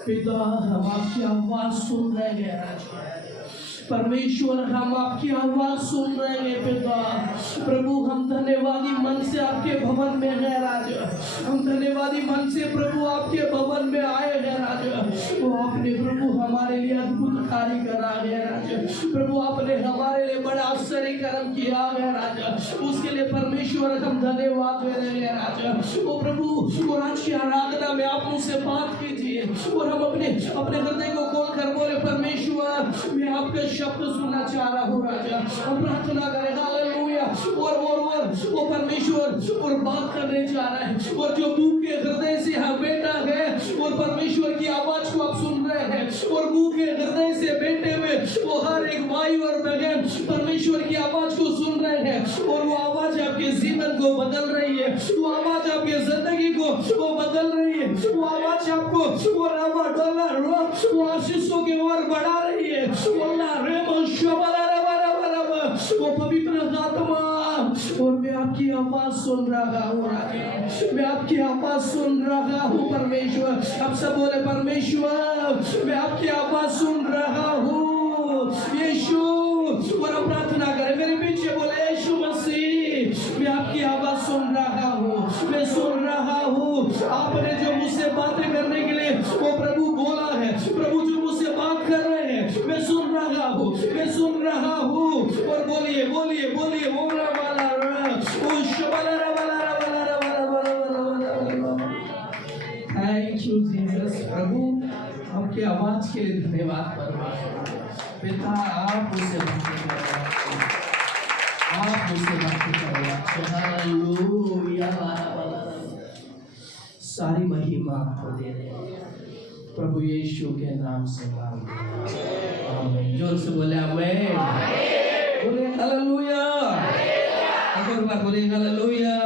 पिता हम आपकी आवाज सुन रहे हैं राजा। परमेश्वर हम आपकी आवाज सुन रहे हैं पिता। प्रभु हम धन्यवादी मन से आपके भवन में हैं राजा। हम धन्यवादी मन से प्रभु आपके भवन में आए हैं राजा। वो आपने प्रभु हमारे लिए अद्भुत कार्य करा है राजा। प्रभु आपने हमारे लिए बड़ा आश्चर्य कर्म किया है राजा। उसके लिए परमेश्वर हम धन्यवाद दे रहे हैं राजा। वो प्रभु और आज की आराधना में आप मुझसे बात कीजिए और हम अपने हृदय को खोल कर बोले परमेश्वर मैं आपका शब्द सुनना चाह रहा हूँ राजा। हम प्रार्थना करें हालेलुया। और वो परमेश्वर और बात करने जा रहा है और जो मुंह के हृदय से बेटा है और परमेश्वर की आवाज को आप सुन रहे हैं और मुंह के हृदय से बैठे हुए वो हर एक भाई और बहन परमेश्वर की आवाज को सुन रहे हैं और वो आवाज आपके जीवन को बदल रही है। वो आवाज आपके जिंदगी को वो बदल रही है। वो आवाज आपको वो रवा डॉलर वो आशीषों की ओर बढ़ा रही है। वो पवित्र आत्मा और मैं आपकी आवाज सुन रहा हूँ राजा। मैं आपकी आवाज सुन रहा हूँ परमेश्वर। आप सब बोले परमेश्वर मैं आपकी आवाज सुन रहा हूँ यीशु। और हम प्रार्थना करें मेरे पीछे बोले यीशु मसीह मैं आपकी आवाज सुन रहा हूँ। मैं सुन रहा हूँ आपने जो मुझसे बातें करने के लिए वो प्रभु बोला है। प्रभु जो मुझसे बात कर रहे हैं मैं सुन रहा हूँ। मैं सुन रहा हूँ और बोलिए बोलिए बोलिए बोला वाला थैंक यू जीसस। प्रभु आपकी आवाज के लिए धन्यवाद परमेश्वर। पिता आप मुझसे बातें कर रहे हैं। आप मुझसे बातें कर रहे हैं। हालेलुया। सारी महिमा आपको दे रहे हैं प्रभु यीशु के नाम से मांग आमीन। जोर से बोले आमीन। बोले हालेलुया। एक और बार बोले हालेलुया।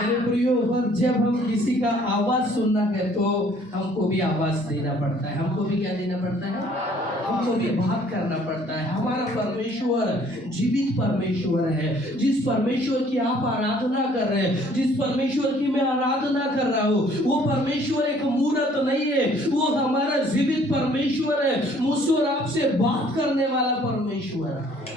मेरे प्रियो पर जब हम किसी का आवाज सुनना है तो हमको भी आवाज देना पड़ता है। हमको भी क्या देना पड़ता है? हमको भी बात करना पड़ता है। हमारा परमेश्वर जीवित परमेश्वर है। जिस परमेश्वर की आप आराधना कर रहे हैं, जिस परमेश्वर की मैं आराधना कर रहा हूँ वो परमेश्वर एक मूर्त नहीं है। वो हमारा जीवित परमेश्वर है। मुझसे और आपसे बात करने वाला परमेश्वर है।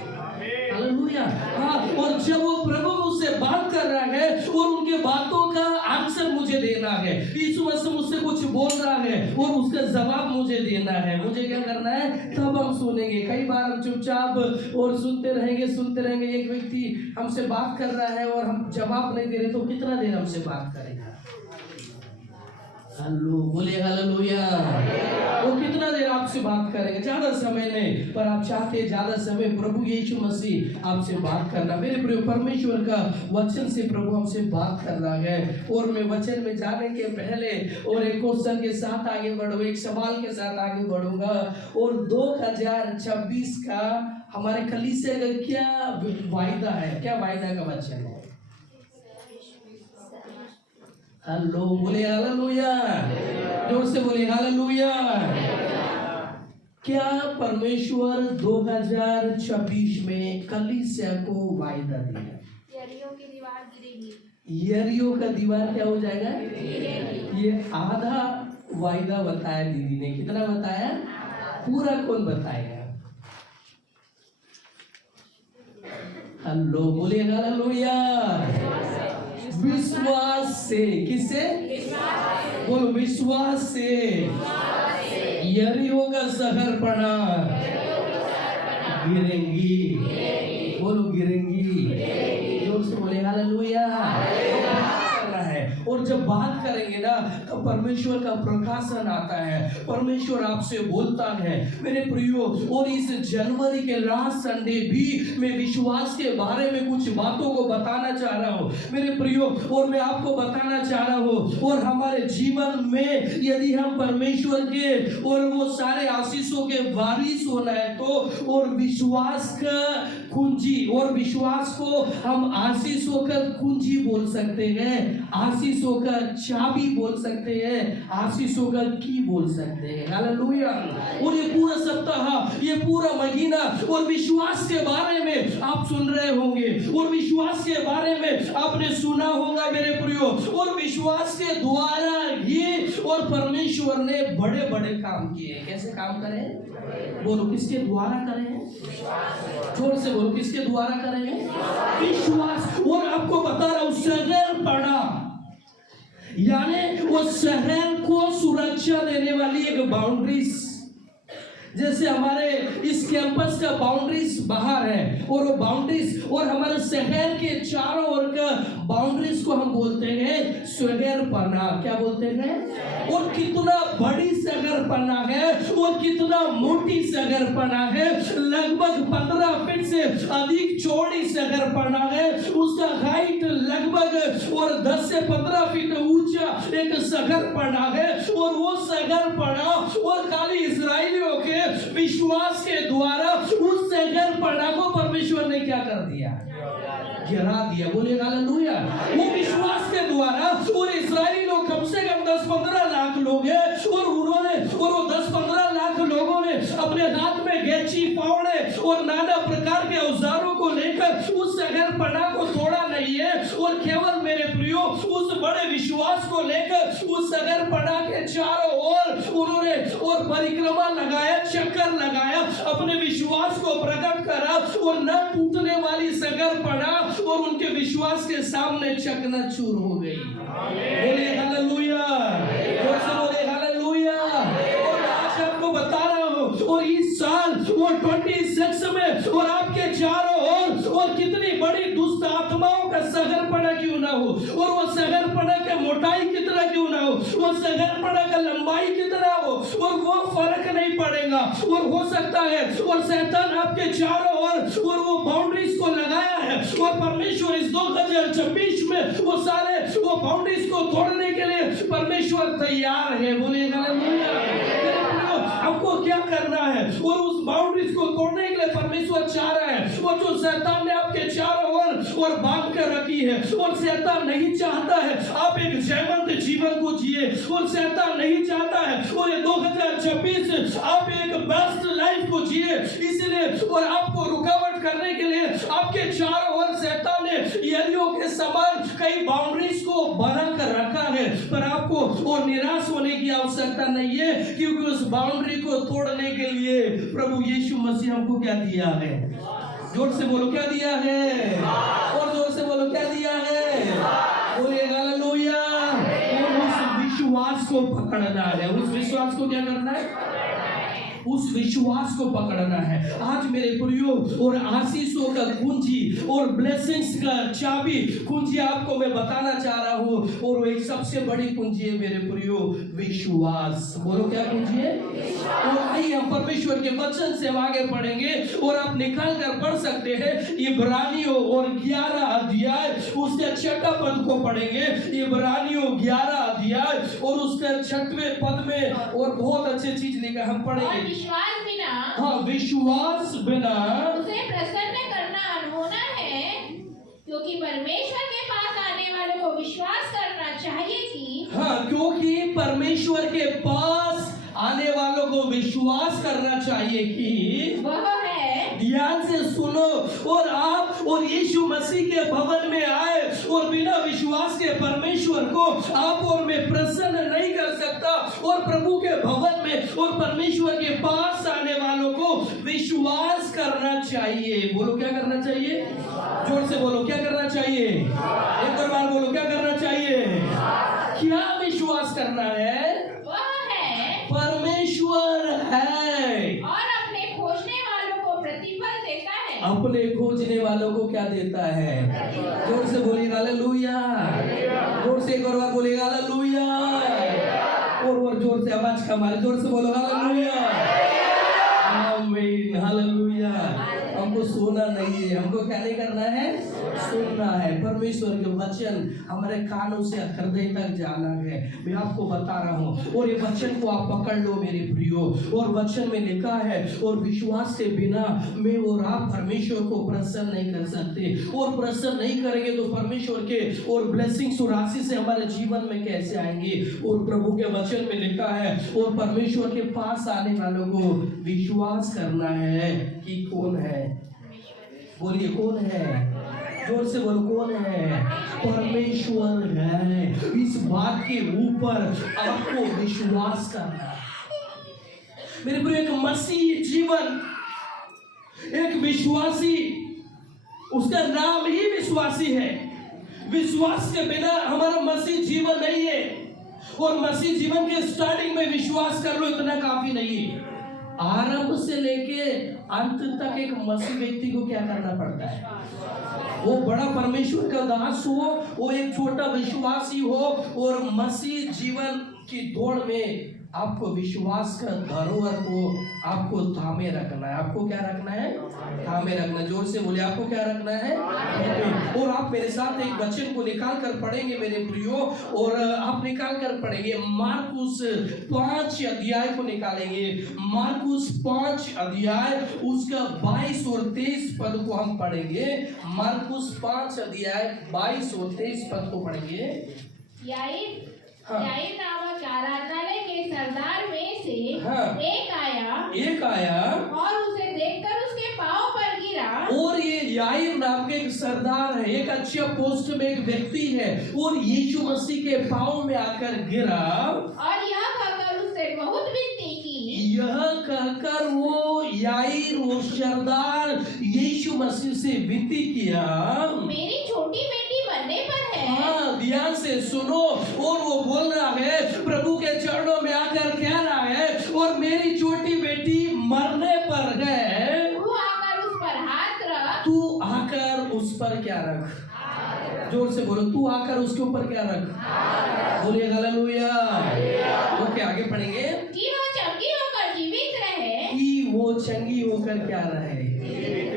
हालेलुया। हाँ, और जब वो प्रभु मुझसे बात कर रहा है और उनके बातों का आंसर मुझे देना है। यीशु मसीह मुझसे कुछ बोल रहा है और उसका जवाब मुझे देना है। मुझे क्या करना है? तब हम सुनेंगे। कई बार हम चुपचाप और सुनते रहेंगे। एक व्यक्ति हमसे बात कर रहा है और हम जवाब नहीं दे रहे तो कितना देर हमसे बात करेगा? हेलो बोले हालेलुया। वो कितना देर आपसे बात करेंगे? ज्यादा समय नहीं, पर आप चाहते ज्यादा समय प्रभु यीशु मसीह आपसे बात करना। मेरे प्रिय परमेश्वर का वचन से प्रभु हमसे बात कर रहा है। और मैं वचन में जाने के पहले और एक क्वेश्चन के साथ आगे बढ़ूंगा, एक सवाल के साथ आगे बढ़ूंगा। और 2026 का हमारे कलीसिया का क्या वायदा है? क्या वायदा का वचन है? हेलो बोले हालेलुया। जोर से बोले हालेलुया। क्या परमेश्वर 2026 में कलीसिया को वायदा दिया? यरीहो की दीवार गिरेगी। यरीहो का दीवार क्या हो जाएगा? ये आधा वायदा बताया दीदी ने। कितना बताया? पूरा कौन बताएगा? हेलो बोले हालेलुया। विश्वास से। किससे? बोलो विश्वास से। यरीहो का शहर पड़ा गिरेंगी। बोलो गिरेंगी। जोर से बोले हालेलुया। और जब बात करेंगे ना तो परमेश्वर का प्रकाशन आता है। परमेश्वर आपसे बोलता है मेरे प्रियो। और इस जनवरी के लास्ट संडे भी मैं विश्वास के बारे में कुछ बातों को बताना चाह रहा हूँ मेरे प्रियो। और मैं आपको बताना चाह रहा हूँ और हमारे जीवन में यदि हम परमेश्वर के और वो सारे आशीषों के वारिस होना है तो और विश्वास का कुंजी और विश्वास को हम आशीषों का कुंजी बोल सकते हैं, आशीषों का चाबी बोल सकते हैं, आशीषों का की बोल सकते हैं। हालेलुया। और ये पूरा सप्ताह, ये पूरा महीना और विश्वास के बारे में आप सुन रहे होंगे और विश्वास के बारे में आपने सुना होगा मेरे प्रियो, और विश्वास के द्वारा ही और परमेश्वर ने बड़े बड़े काम किए। कैसे काम करें? बोलो किसके द्वारा करें? जोर से बोलो किसके द्वारा करें? विश्वास। और आपको बता रहा हूं, शहर पड़ा यानी वो शहर को सुरक्षा देने वाली एक बाउंड्रीज, जैसे हमारे इस कैंपस का बाउंड्रीज बाहर है, और वो बाउंड्रीज और हमारे शहर के चारों ओर का बाउंड्रीज को हम बोलते हैं शहर पना। क्या बोलते हैं? और कितना बड़ी शहर पना है और कितना मोटी शहर पना है, लगभग 15 फीट से अधिक चौड़ी शहर पना है। उसका हाइट लगभग और 10 से 15 फीट ऊंचा एक शहर पना है। और वो शहर पना और खाली इस्राएलियों के विश्वास के द्वारा उस शहर पना को परमेश्वर ने क्या कर दिया? गिरा दिया। बोलिए हालेलुया। वो विश्वास के द्वारा, और इस्राएली लोग कम से कम 10-15 लाख लोग हैं, और उन्होंने और वो 10-15 लाख लोगों ने अपने हाथ में गेची, फावड़े और नाना प्रकार के औजारों को लेकर उस शहर पना को तोड़ा नहीं है, और केवल मेरे प्रियो उस बड़े विश्वास को लेकर उस शहर पना के चारों ओर उन्होंने और परिक्रमा लगाया, चक्कर लगाया, अपने विश्वास को प्रकट करा, और न टूटने वाली शहर पना और उनके विश्वास के सामने चकनाचूर हो गई। बोलिए हालेलुया। जोर से बोलिए हालेलुया। और मैं आज आपको बता रहा हूं, और इस साल और 26 में और आपके चारों ओर और कितनी बड़ी दुष्ट आत्माओं का शहर पना क्यों ना हो, और वो शहर पना का मोटाई कितना क्यों ना हो, वो शहर पना का लंबाई कितना हो, और वो फर्क नहीं पड़ेगा। और हो सकता है और शैतान आपके चारों ओर और वो बाउंड्रीज को लगाया है, और परमेश्वर इस 2026 में वो सारे वो बाउंड्रीज को तोड़ने के लिए परमेश्वर तैयार है। बोलिए हालेलुया। आपको क्या करना है? और उस बाउंड्रीज को तोड़ने के लिए परमेश्वर चाह रहा है। वो जो शैतान ने आपके चारों ओर और बांध कर रखी है, और शैतान नहीं चाहता है आप एक जयवंत जीवन को जिए, और शैतान नहीं चाहता है और ये 2026 आप एक बेस्ट लाइफ को जिए। इसलिए और आपको रुकावट करने के लिए आपके चारों ओर शैतान ने यरीहो के समान कई बाउंड्रीज को बना कर रखा है, पर आपको और निराश होने की आवश्यकता नहीं है, क्योंकि उस बाउंड्री को तोड़ने के लिए प्रभु यीशु मसीह हमको क्या दिया है? जोर से बोलो क्या दिया है? और जोर से बोलो क्या दिया है? बोलिए हालेलुया। उस विश्वास को पकड़ना है। उस विश्वास को क्या करना है? उस विश्वास को पकड़ना है। आज मेरे प्रियो और आशीषों का कुंजी और ब्लेसिंग्स का चाबी कुंजी आपको मैं बताना चाह रहा हूँ, और वो एक सबसे बड़ी कुंजी है मेरे प्रियो, विश्वास। बोलो क्या कुंजी है? और आइए हम परमेश्वर के वचन से आगे पढ़ेंगे, और आप निकाल कर पढ़ सकते हैं इब्रानियों और 11 अध्याय उसके 6 पद को पढ़ेंगे। इब्रानियों 11 अध्याय और उसके 6वें पद में और बहुत अच्छी चीज लिखा, हम पढ़ेंगे। विश्वास बिना, हाँ, विश्वास बिना उसे प्रसन्न करना अनहोना है, क्योंकि परमेश्वर के पास आने वालों को विश्वास करना चाहिए कि, हाँ, क्योंकि परमेश्वर के पास आने वालों को विश्वास करना चाहिए कि वह है। ध्यान से सुनो, और आप और यीशु मसीह के भवन में आए, और बिना विश्वास के परमेश्वर को आप और मैं प्रसन्न नहीं कर सकता। और प्रभु के भवन में और परमेश्वर के पास आने वालों को विश्वास करना चाहिए। बोलो क्या करना चाहिए? जोर से बोलो क्या करना चाहिए? एक और बार बोलो क्या करना चाहिए? क्या विश्वास करना है? वह है परमेश्वर है, और अपने खोजने वालों को प्रतिफल देता है। अपने खोजने वालों को क्या देता है? जोर से बोलिए हालेलुया। जोर से एक और बार बोलिए हालेलुया। और जोर से आवाज कमाल, जोर से बोलो हालेलुया। आमीन हालेलुया। हमको सोना नहीं है, हमको क्या नहीं करना है? सुनना है। परमेश्वर के वचन हमारे कानों से हृदय तक जाना है। मैं आपको बता रहा हूँ, और ये वचन को आप पकड़ लो मेरे प्रियो। और वचन में लिखा है, और विश्वास से बिना मैं और आप परमेश्वर को प्रसन्न नहीं कर सकते, और प्रसन्न नहीं करेंगे तो परमेश्वर के और ब्लेसिंग्स और आशीष से हमारे जीवन में कैसे आएंगे? और प्रभु के वचन में लिखा है, और परमेश्वर के पास आने वालों को विश्वास करना है कि कौन है। बोलिए कौन है? जोर से बोलो, कौन है? परमेश्वर है। इस बात के ऊपर आपको विश्वास करना है। मेरे प्रिय, एक मसीह जीवन, एक विश्वासी, उसका नाम ही विश्वासी है। विश्वास के बिना हमारा मसीह जीवन नहीं है। और मसीह जीवन के स्टार्टिंग में विश्वास कर लो, इतना काफी नहीं है। आरंभ से लेके अंत तक एक मसीह व्यक्ति को क्या करना पड़ता है? वो बड़ा परमेश्वर का दास हो, वो एक छोटा विश्वासी हो, और मसीह जीवन की दौड़ में आपको विश्वास का धरोहर को आपको थामे रखना है। आपको क्या रखना है? थामे रखना। जोर से बोले, आपको क्या रखना है? और आप मेरे साथ एक वचन को निकाल कर पढ़ेंगे मेरे प्रियो, और आप निकाल कर पढ़ेंगे मार्कुस 5 अध्याय को निकालेंगे। मार्कुस 5 अध्याय उसका 22 और 23 पद को हम पढ़ेंगे। मार्कुस 5 अध्याय 22 और 23 पद को पढ़ेंगे। याईर नामक आराधनालय के सरदार में से एक आया और उसे देखकर उसके पांव पर गिरा। और ये याईर नाम के एक सरदार है, एक अच्छे पोस्ट में एक व्यक्ति है, और यीशु मसीह के पांव में आकर गिरा और यह कहकर उससे बहुत विनती की। यह कहकर वो याईर, वो सरदार यीशु मसीह से विनती किया, मेरी छोटी बेटी मरने पर है। हाँ, ध्यान से सुनो। और वो बोल रहा है, प्रभु के चरणों में आकर कह रहा है, और मेरी छोटी बेटी मरने पर है। तू आकर उस पर हाथ रख। तू आकर उस पर क्या रख? जोर से बोलो, तू आकर उसके ऊपर क्या रख? बोलिए हालेलुया। ओके, आगे पढ़ेंगे। कि वो चंगी होकर जीवित रहे। कि वो चंगी होकर क्या रहे?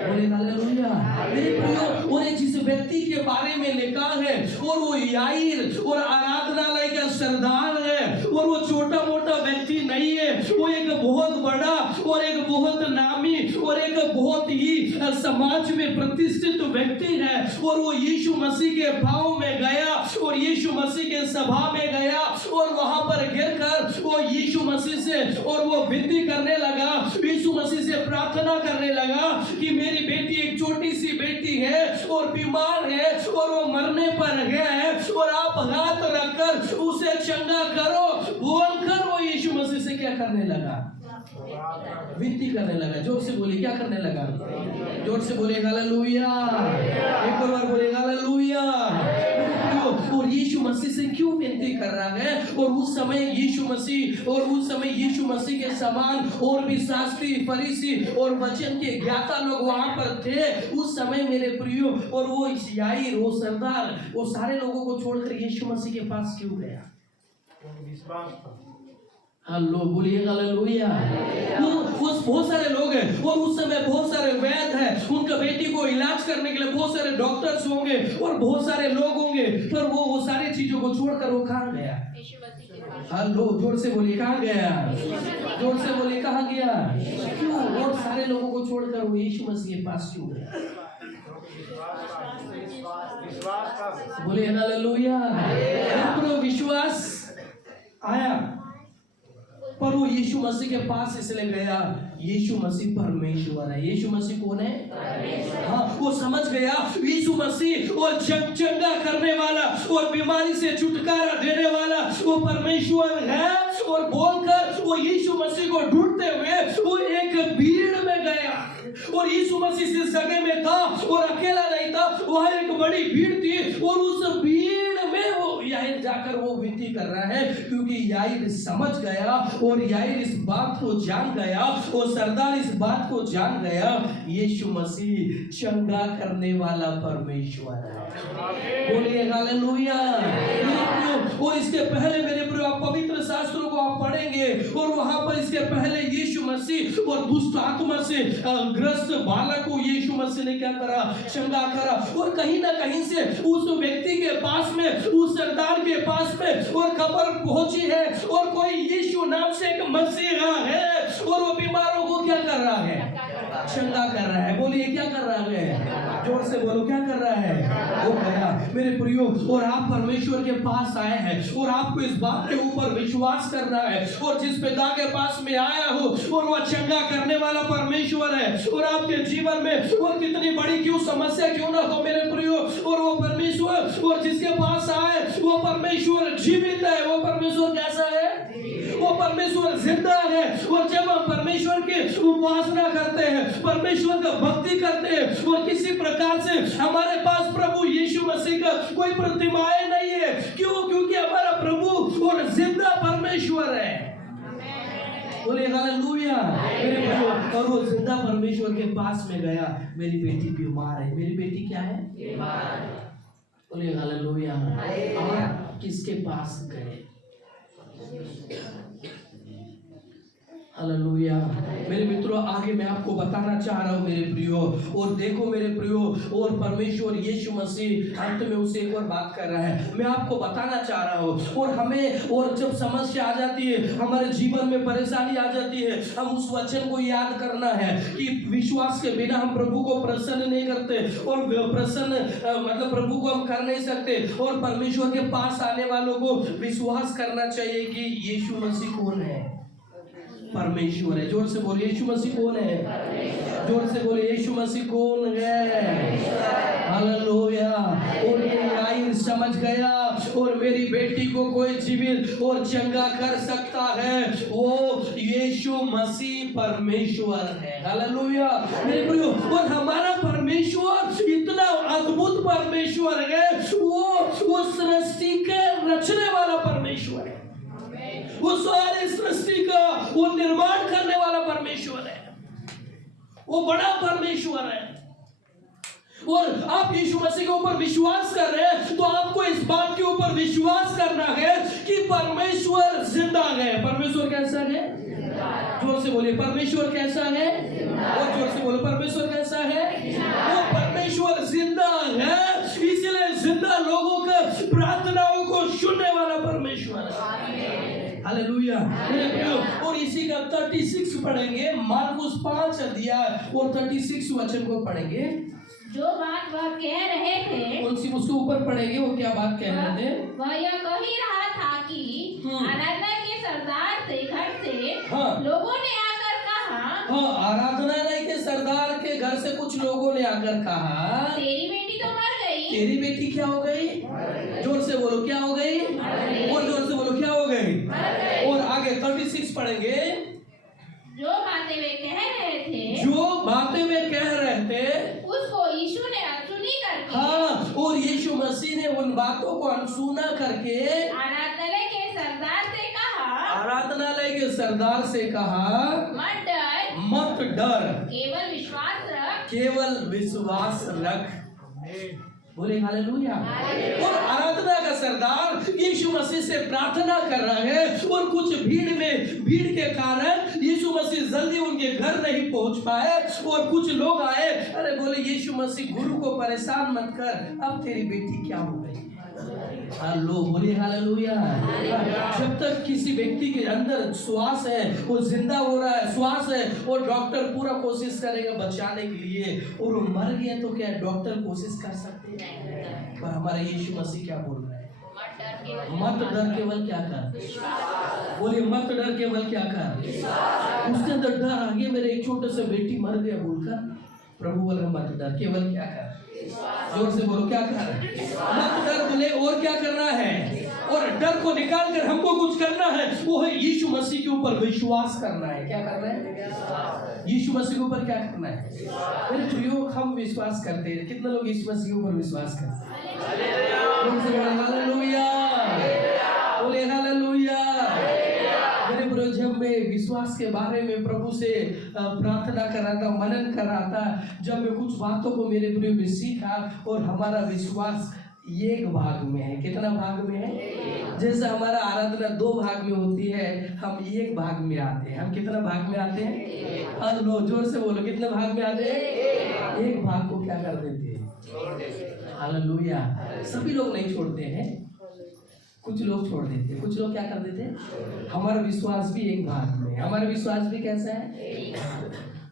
बोलिए हालेलुया। मेरे प्रियो, और जिस व्यक्ति के बारे में लिखा है, और वो याईर और आराधनालय का सरदार है, और वो छोटा मोटा व्यक्ति नहीं है, वो एक बहुत बड़ा और एक बहुत नामी और एक बहुत ही समाज में प्रतिष्ठित व्यक्ति है। और वो यीशु मसीह के पांव में गया, और यीशु मसीह के सभा में गया, और वहां पर गिरकर वो यीशु मसीह से और वो विनती करने लगा, यीशु मसीह से प्रार्थना करने लगा कि मेरी बेटी, एक छोटी सी बेटी है और बीमार है, और वो मरने पर है, और आप हाथ रखकर उसे चंगा करो। बोलकर वो यीशु मसीह से क्या करने लगा? विनती करने लगा। जोर से बोलिए, क्या करने लगा? जोर से बोलिए हालेलुया। एक और बार बोलिए हालेलुया। और यीशु मसीह से क्यों विनती कर रहा है? और उस समय यीशु मसीह के समान और भी शास्त्री, फरीसी और वचन के ज्ञाता लोग वहां पर थे उस समय मेरे प्रियो। और वो याईर, वो सरदार, वो सारे लोगों को छोड़कर यीशु मसीह के पास क्यों गया? विश्वास था। हेलो, बोलिए हालेलुया। बहुत सारे लोग हैं, और उस समय बहुत सारे वैद्य हैं, उनका बेटी को इलाज करने के लिए बहुत सारे डॉक्टर्स होंगे और बहुत सारे लोग होंगे, पर वो सारी चीजों को छोड़कर वो कहाँ गया? हेलो, जोर से बोलिए, कहाँ गया? जोर से बोलिए, कहाँ गया? क्यों? और सारे लोगों को छोड़कर वो यीशु मसीह के पास क्यों गया? बोलिए हालेलुया। विश्वास आया, पर वो यीशु मसीह के पास इसलिए गया, यीशु मसीह परमेश्वर है। यीशु मसीह कौन है? हाँ, वो समझ गया यीशु मसीह और चंगा करने वाला और बीमारी से छुटकारा देने वाला वो परमेश्वर है। और बोलकर वो यीशु मसीह को ढूंढते हुए वो एक भीड़ में गया, और यीशु मसीह इस जगह में था और अकेला नहीं था, वहां एक बड़ी भीड़ थी, और उस भीड़ में वो याईर जाकर वो विनती कर रहा है, क्योंकि याईर समझ गया, और याईर इस बात को जान गया, और सरदार इस बात को जान गया, यीशु मसीह चंगा करने वाला परमेश्वर है। बोलिए हालेलुया। और इसके पहले मेरे प्रिय, आप पवित्र शास्त्रों को आप पढ़ेंगे, और वहां पर इसके पहले यीशु मसीह और दुष्ट आत्मा से ग्रस्त बालक को यीशु मसीह ने क्या करा? चंगा करा। और कहीं ना कहीं से उस व्यक्ति के पास में, उस सरदार के पास में और खबर पहुंची है, और कोई यीशु नाम से एक मसीहा है, और वो बीमारों को क्या कर रहा है? चंगा कर रहा है। बोलिए क्या कर रहा है? जोर से बोलो, क्या कर रहा है? वो गया मेरे प्रियो, और आप परमेश्वर के पास आए हैं और आपको इस बात के ऊपर विश्वास करना है, और जिस पिता के पास में आया हो और वह चंगा करने वाला परमेश्वर है, और आपके जीवन में वो कितनी बड़ी क्यों समस्या क्यों ना हो मेरे प्रियो, और वो परमेश्वर और जिसके पास आए वो परमेश्वर जीवित है। वो परमेश्वर कैसा है? वो परमेश्वर जिंदा है। और जब हम परमेश्वर की उपासना करते हैं, परमेश्वर का भक्ति करते हैं, और किसी प्रकार से हमारे पास प्रभु यीशु मसीह का कोई प्रतिमाएं नहीं है, क्यों? क्योंकि हमारा प्रभु और जिंदा परमेश्वर है। बोले हालेलुया मेरे भाइयों। और वो जिंदा परमेश्वर के पास में गया, मेरी बेटी बीमार है। मेरी बेटी क्या है? बीमार। बोले हालेलुया। आप किसके पास गए? हालेलुया मेरे मित्रों, आगे मैं आपको बताना चाह रहा हूँ मेरे प्रियो, और देखो मेरे प्रियो, और परमेश्वर यीशु मसीह अंत में उसे एक और बात कर रहा है। मैं आपको बताना चाह रहा हूँ, और हमें, और जब समस्या आ जाती है, हमारे जीवन में परेशानी आ जाती है, हम उस वचन को याद करना है कि विश्वास के बिना हम प्रभु को प्रसन्न नहीं करते, और प्रसन्न मतलब प्रभु को हम कर नहीं सकते। और परमेश्वर के पास आने वालों को विश्वास करना चाहिए कि यीशु मसीह कौन है? परमेश्वर है। जोर से बोलिए यीशु मसीह कौन है? जोर से बोलिए यीशु मसीह कौन है? हालेलुया। और मेरी आई समझ गया, और मेरी बेटी को कोई जीवित और चंगा कर सकता है, वो यीशु मसीह परमेश्वर है। हालेलुया मेरे प्रियो, और हमारा परमेश्वर इतना अद्भुत परमेश्वर है, वो सृष्टि के रचने वाला परमेश्वर है, वो सारी सृष्टि का वो निर्माण करने वाला परमेश्वर है, वो बड़ा परमेश्वर है। और आप यीशु मसीह के ऊपर विश्वास कर रहे हैं, तो आपको इस बात के ऊपर विश्वास करना है कि परमेश्वर जिंदा है। परमेश्वर कैसा है? जोर से बोलिए परमेश्वर कैसा है? और जोर से बोलो परमेश्वर कैसा है? वो परमेश्वर जिंदा है, इसलिए जिंदा लोगों का प्रार्थनाओं को सुनने वाला परमेश्वर है। हालेलुया। और इसी का 36 पढ़ेंगे, मार्कुस 5 अध्याय और 36 वचन को पढ़ेंगे। जो बात वह कह रहे थे, कौन सी उसके ऊपर पढ़ेंगे? वो क्या बात कह रहे थे? वह यह कह ही रहा था कि आराधना के सरदार से घर से हाँ। लोगों ने आकर कहा, हाँ, आराधनालय के सरदार के घर से कुछ लोगों ने आकर कहा, तेरी बेटी तो मर गई। तेरी बेटी क्या हो गई? जोर से बोलो क्या हो गई? और जोर से बोलो क्या हो गई? और आगे 36 पढ़ेंगे। जो बातें वे कह रहे थे, जो बातें वे कह रहे थे, उसको यीशु ने अनसुनी करके, हाँ, और यीशु मसीह ने उन बातों को अनसुना करके आराधनालय के सरदार से कहा, आराधनालय के सरदार से कहा, मत डर, मत डर, केवल विश्वास रख, केवल विश्वास रख। बोले हालेलुया। और आराधना का सरदार यीशु मसीह से प्रार्थना कर रहा है, और कुछ भीड़ के कारण यीशु मसीह जल्दी उनके घर नहीं पहुंच पाए, और कुछ लोग आए, अरे बोले यीशु मसीह गुरु को परेशान मत कर, अब तेरी बेटी क्या हो गई? हालो बोले हालेलुया। जब तक किसी व्यक्ति के अंदर श्वास है, वो जिंदा हो रहा है, श्वास है, और डॉक्टर पूरा कोशिश करेगा बचाने के लिए, और वो मर गया तो क्या डॉक्टर कोशिश कर सकते हैं? पर हमारा यीशु मसीह क्या बोल रहा है? मत डर केवल क्या कर? बोले मत डर केवल क्या कर? उसके अंदर डर आ गया, मेरे एक छोटे से बेटी मर गया बोलकर, प्रभु बोला मत डर केवल क्या कर? जोर से बोलो क्या कर? मत डर। बोले और क्या करना है? और डर को निकाल कर हमको कुछ करना है, वो है यीशु मसीह के ऊपर विश्वास करना है। क्या करना है? यीशु मसीह के ऊपर क्या करना है? मेरे प्रियो, हम विश्वास करते हैं। कितने लोग यीशु मसीह के ऊपर विश्वास करते हैं? हालेलुया, बोले हालेलुया। मेरे प्रियो, जब मैं विश्वास के बारे में प्रभु से प्रार्थना कर रहा था, मनन कर रहा था, जब मैं कुछ बातों को मेरे प्रियो में सीखा, और हमारा विश्वास एक भाग में है। कितना भाग में है? जैसे हमारा आराधना 2 भाग में होती है, हम एक भाग में आते हैं। हम कितना भाग में आते हैं? हेलो, जोर से बोलो कितने भाग में आते हैं? एक भाग को क्या कर देते हैं? हालेलुया। सभी लोग नहीं छोड़ते हैं, कुछ लोग छोड़ देते हैं। कुछ लोग क्या कर देते हैं? हमारा विश्वास भी एक भाग में। हमारा विश्वास भी कैसा है?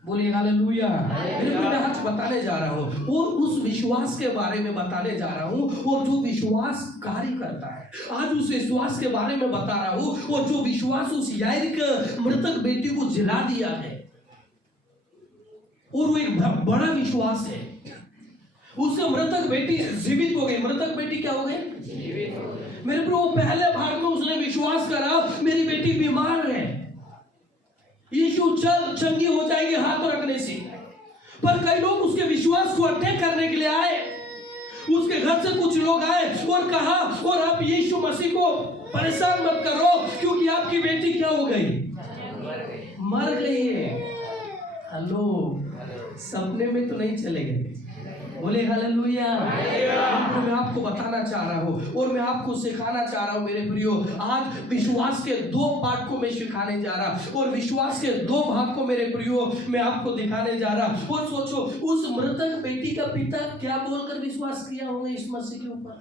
बोलिए हालेलुया। मेरे को मैं आज बताने जा रहा हूँ और उस विश्वास के बारे में बताने जा रहा हूँ, और जो विश्वास कार्य करता है। आज उस विश्वास के बारे में बता रहा हूँ, और जो विश्वास उस याईर के मृतक बेटी को जिला दिया है, और वो एक बड़ा विश्वास है। उससे मृतक बेटी जीवित हो गई। मृतक बेटी क्या हो गई? जीवित हो गई। मेरे प्रभु पहले भाग में उसने विश्वास करा, मेरी बेटी बीमार है, यीशु चंगी हो जाएगी हाथ रखने से। पर कई लोग उसके विश्वास को अटैक करने के लिए आए। उसके घर से कुछ लोग आए और कहा, और आप यीशु मसीह को परेशान मत करो, क्योंकि आपकी बेटी क्या हो गई? मर गई है। हेलो, सपने में तो नहीं चले गए। बोले हालेलुया। मैं आपको बताना चाह रहा हूँ और मैं आपको सिखाना चाह रहा हूँ मेरे प्रियो। आज विश्वास के दो पार्ट को मैं सिखाने जा रहा, और विश्वास के दो भाग को मेरे प्रियो मैं आपको दिखाने जा रहा। और सोचो, उस मृतक बेटी का पिता क्या बोलकर विश्वास किया होगा इस मसीह के ऊपर?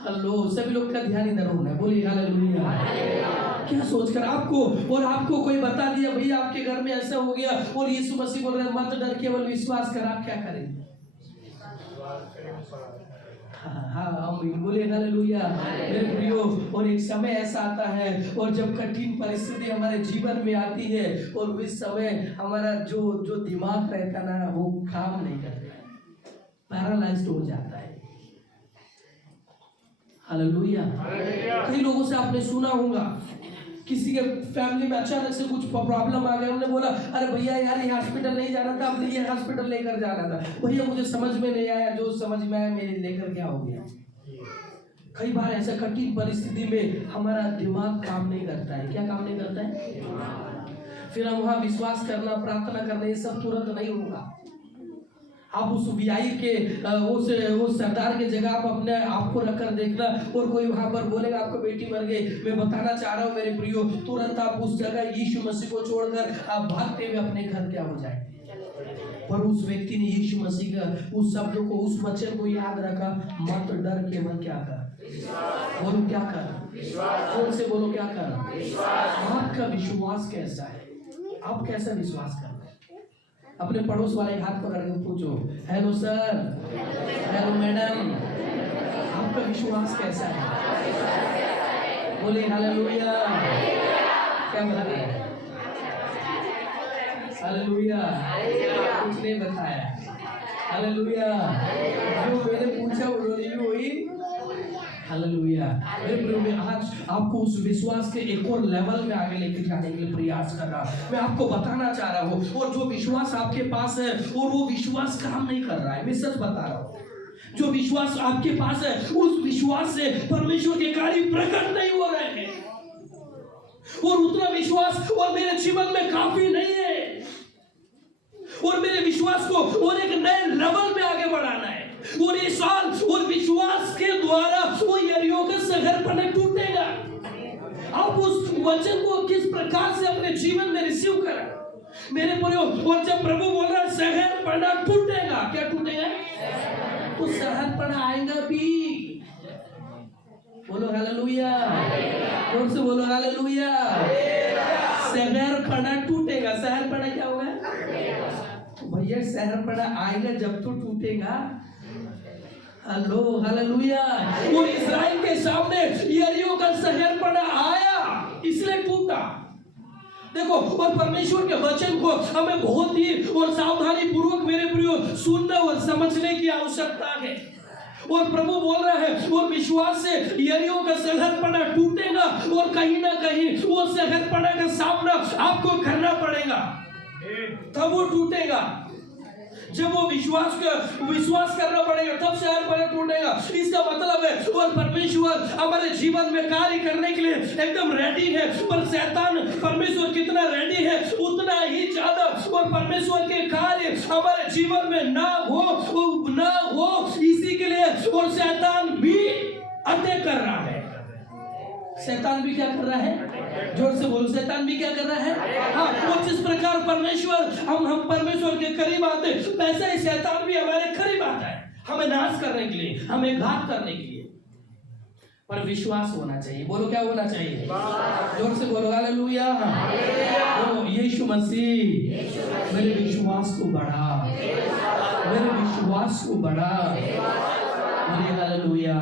हेलो, सभी लोग का ध्यान इधर होना है। बोलिए हालेलुया। क्या सोचकर आपको कोई बता दिया, भैया आपके घर में ऐसा हो गया, और यीशु मसीह बोल रहे हैं मत डर, केवल विश्वास कर, आप क्या करेंगे? हाँ, बोले हालेलुया मेरे प्रियो। और एक समय ऐसा आता है, और जब कठिन परिस्थिति हमारे जीवन में आती है, और उस समय हमारा जो दिमाग रहता ना, वो काम नहीं करता, पैरालाइज्ड हो जाता है। हालेलुया। कई लोगों से आपने सुना होगा, किसी के फैमिली में अचानक से कुछ प्रॉब्लम आ गया, उन्होंने बोला अरे भैया यार ये हॉस्पिटल नहीं जाना था, अपने ये हॉस्पिटल लेकर जाना था। भैया मुझे समझ में नहीं आया, जो समझ में आया मेरे लेकर क्या हो गया। कई बार ऐसा कठिन परिस्थिति में हमारा दिमाग काम नहीं करता है। क्या काम नहीं करता है? फिर हम वहाँ विश्वास करना, प्रार्थना करना, ये सब तुरंत नहीं होगा। आप उस याईर के उस सरदार के जगह आप अपने आप को रखकर देखना, और कोई वहां पर बोलेगा आपको बेटी मर गई। मैं बताना चाह रहा हूँ मेरे प्रियो, तुरंत आप उस जगह यीशु मसीह को छोड़कर आप भागते हुए अपने घर क्या हो जाएंगे। पर उस व्यक्ति ने यीशु मसीह का उस शब्दों को, उस वचन को याद रखा, मत डर, केवल क्या कर? बोलो क्या कर? कौन से बोलो क्या कर? आपका विश्वास कैसा है? आप कैसा विश्वास कर? अपने पड़ोस वाले हाथ पकड़ के पूछो, हेलो सर, हेलो मैडम, आपका विश्वास कैसा है? बोले हालेलुया। क्या बताया? हालेलुया। कुछ नहीं बताया। हालेलुया। जो मैंने पूछा उन्होंने भी वही हालेलुया। मेरे प्रिय में आज आपको उस विश्वास के एक और लेवल में आगे लेके जाने के लिए प्रयास कर रहा, मैं आपको बताना चाह रहा हूँ। और जो विश्वास आपके पास है और वो विश्वास काम नहीं कर रहा है, मैं सच बता रहा हूँ। जो विश्वास आपके पास है, उस विश्वास से परमेश्वर के कार्य प्रकट नहीं हो रहे हैं, और उतना विश्वास और मेरे जीवन में काफी नहीं है, और मेरे विश्वास को और एक नए लेवल में आगे बढ़ाना है। और ये साल और विश्वास के द्वारा वो यरीहो का शहरपना टूटेगा। आप उस वचन को किस प्रकार से अपने जीवन में रिसीव करें मेरे प्रियो। और जब प्रभु बोल रहा है शहरपना टूटेगा, क्या टूटेगा? तो शहरपना आएगा भी। बोलो हालेलुया। जोर से बोलो हालेलुया। शहरपना टूटेगा। शहरपना क्या होगा? भैया शहरपना आएगा जब तो टूटेगा। Hello hallelujah. और इस्राएल के सामने यरीहो का शहरपना आया, इसलिए टूटा। देखो, और परमेश्वर के वचन को हमें बहुत ही और सावधानी पूर्वक मेरे प्रियो सुनने और समझने की आवश्यकता है। और प्रभु बोल रहा है, और विश्वास से यरीहो का शहरपना टूटेगा, और कहीं ना कहीं वो शहरपना का सामना आपको करना पड़ेगा, तब वो टूटेगा। जब वो विश्वास करना पड़ेगा, तब शहरपना टूटेगा। इसका मतलब है, और परमेश्वर हमारे जीवन में कार्य करने के लिए एकदम रेडी है, पर शैतान परमेश्वर कितना रेडी है उतना ही ज्यादा और परमेश्वर के कार्य हमारे जीवन में ना हो इसी के लिए और शैतान भी अटैक कर रहा है। शैतान भी क्या कर रहा है? जोर से बोलो, शैतान भी क्या कर रहा है? हाँ, वो जिस प्रकार परमेश्वर हम परमेश्वर के करीब आते, वैसे ही शैतान भी हमारे करीब आता है, हमें नाश करने के लिए, हमें घात करने के लिए। पर विश्वास होना चाहिए। बोलो क्या होना चाहिए? जोर से बोलो हालेलुया। बोलो यीशु मसीह मेरे विश्वास को बढ़ा, मेरे विश्वास को बढ़ा। बोलिए हालेलुया।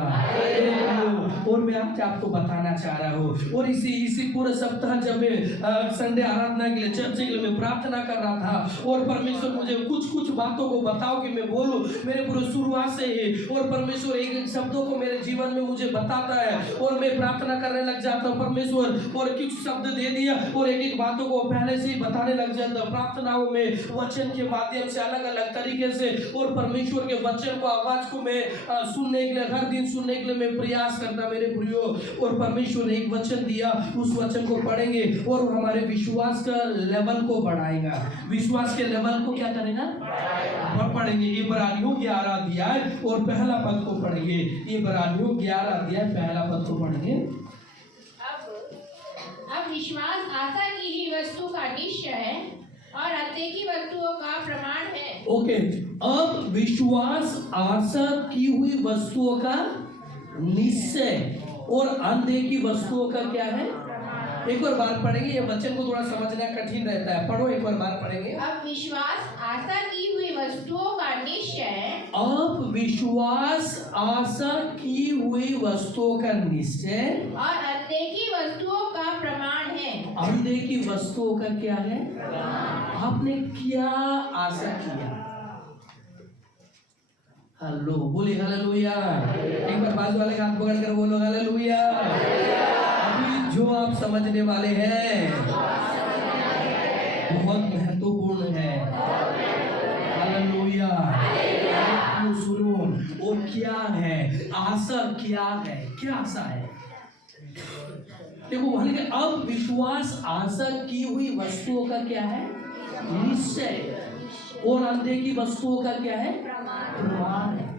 और मैं आपको बताना चाह रहा हूँ, और इसी पूरे सप्ताह जब मैं संडे आराधना के लिए चर्च के लिए मैं प्रार्थना कर रहा था, और परमेश्वर मुझे कुछ बातों को बताओ कि मैं बोलूं, मेरे पूरे शुरुआत से ही, और परमेश्वर एक शब्दों को मेरे जीवन में मुझे बताता है, और मैं प्रार्थना करने लग जाता हूँ परमेश्वर, और कुछ शब्द दे दिया और एक बातों को पहले से ही बताने लग जाता हूँ प्रार्थनाओं में, वचन के माध्यम से अलग अलग तरीके से, और परमेश्वर के वचन को आवाज को मैं सुनने के लिए, हर दिन सुनने के लिए मैं प्रयास करता मेरे प्रियो। और परमेश्वर ने एक वचन दिया, उस वचन को पढ़ेंगे और हमारे विश्वास का लेवल को बढ़ाएगा। विश्वास के लेवल को क्या करेगा? पढ़ेंगे। इब्रानियों 11 अध्याय और पहला पद को पढ़ेंगे। इब्रानियों 11 अध्याय पहला पद को पढ़ेंगे। अब विश्वास आशा की ही वस्तु का निश्चय और अनदेखी वस्तुओं का प्रमाण है। ओके, अब विश्वास आशा की हुई वस्तुओं का निश्चय और अनदेखी वस्तुओं का क्या है? एक और बार पढ़ेंगे, ये वचन को थोड़ा समझना कठिन रहता है। पढ़ो, एक और बार पढ़ेंगे। अब विश्वास आशा की हुई वस्तुओं का निश्चय, अब विश्वास आशा की हुई वस्तुओं का निश्चय और अनदेखी वस्तुओं का प्रमाण है। अनदेखी वस्तुओं का क्या है? आपने क्या आशा किया? हेलो, बोले हालेलुया। एक बार बाजू वाले का हाथ पकड़ कर बोलो हालेलुया। अभी जो आप समझने वाले हैं बहुत महत्वपूर्ण है। हालेलुया। सुनो, वो क्या है? आशा क्या है? क्या आशा है? देखो, अब विश्वास आशा की हुई वस्तुओं का क्या है? निश्चय, और अनदेखी वस्तुओं का क्या है? प्रमाण है।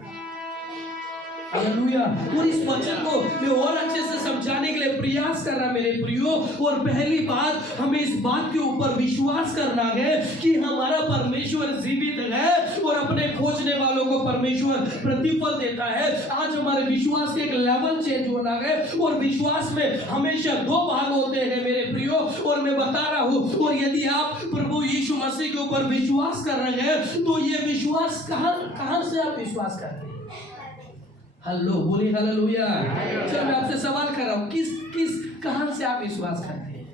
हालेलुया। और इस वचन को मैं और अच्छे से समझाने के लिए प्रयास कर रहा मेरे प्रियो। और पहली बात, हमें इस बात के ऊपर विश्वास करना है कि हमारा परमेश्वर जीवित है और अपने खोजने वालों को परमेश्वर प्रतिफल देता है। आज हमारे विश्वास के एक लेवल चेंज होना है, और विश्वास में हमेशा 2 भाग होते हैं मेरे प्रियो। और मैं बता रहा हूं, और यदि आप प्रभु यीशु मसीह के ऊपर विश्वास कर रहे हैं तो ये विश्वास कहां से आप विश्वास करते हैं? हेलो, बोलिए हालेलुया। चलो मैं आपसे सवाल कर रहा हूँ, कहां से आप विश्वास करते हैं?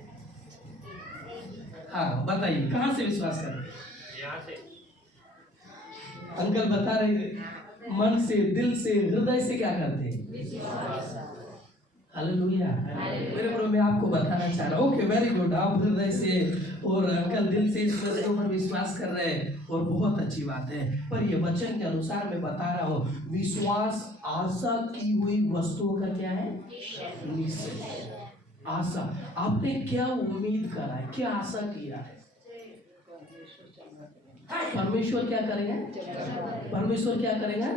हाँ बताइए, कहां से विश्वास करते हैं? यहाँ से। अंकल बता रहे थे, मन से, दिल से, हृदय से क्या करते हैं? हालेलुया। मेरे प्रभु, मैं आपको बताना चाह रहा हूँ, ओके वेरी गुड, आप हृदय से और अंकल दिल से इस वचन पर विश्वास कर रहे हैं, और बहुत अच्छी बात है। पर ये वचन के अनुसार मैं बता रहा हूँ, विश्वास आशा की हुई वस्तुओं का क्या है? निश्चय। आशा, आपने क्या उम्मीद करा है? क्या आशा किया है? परमेश्वर क्या करेगा? परमेश्वर क्या करेगा?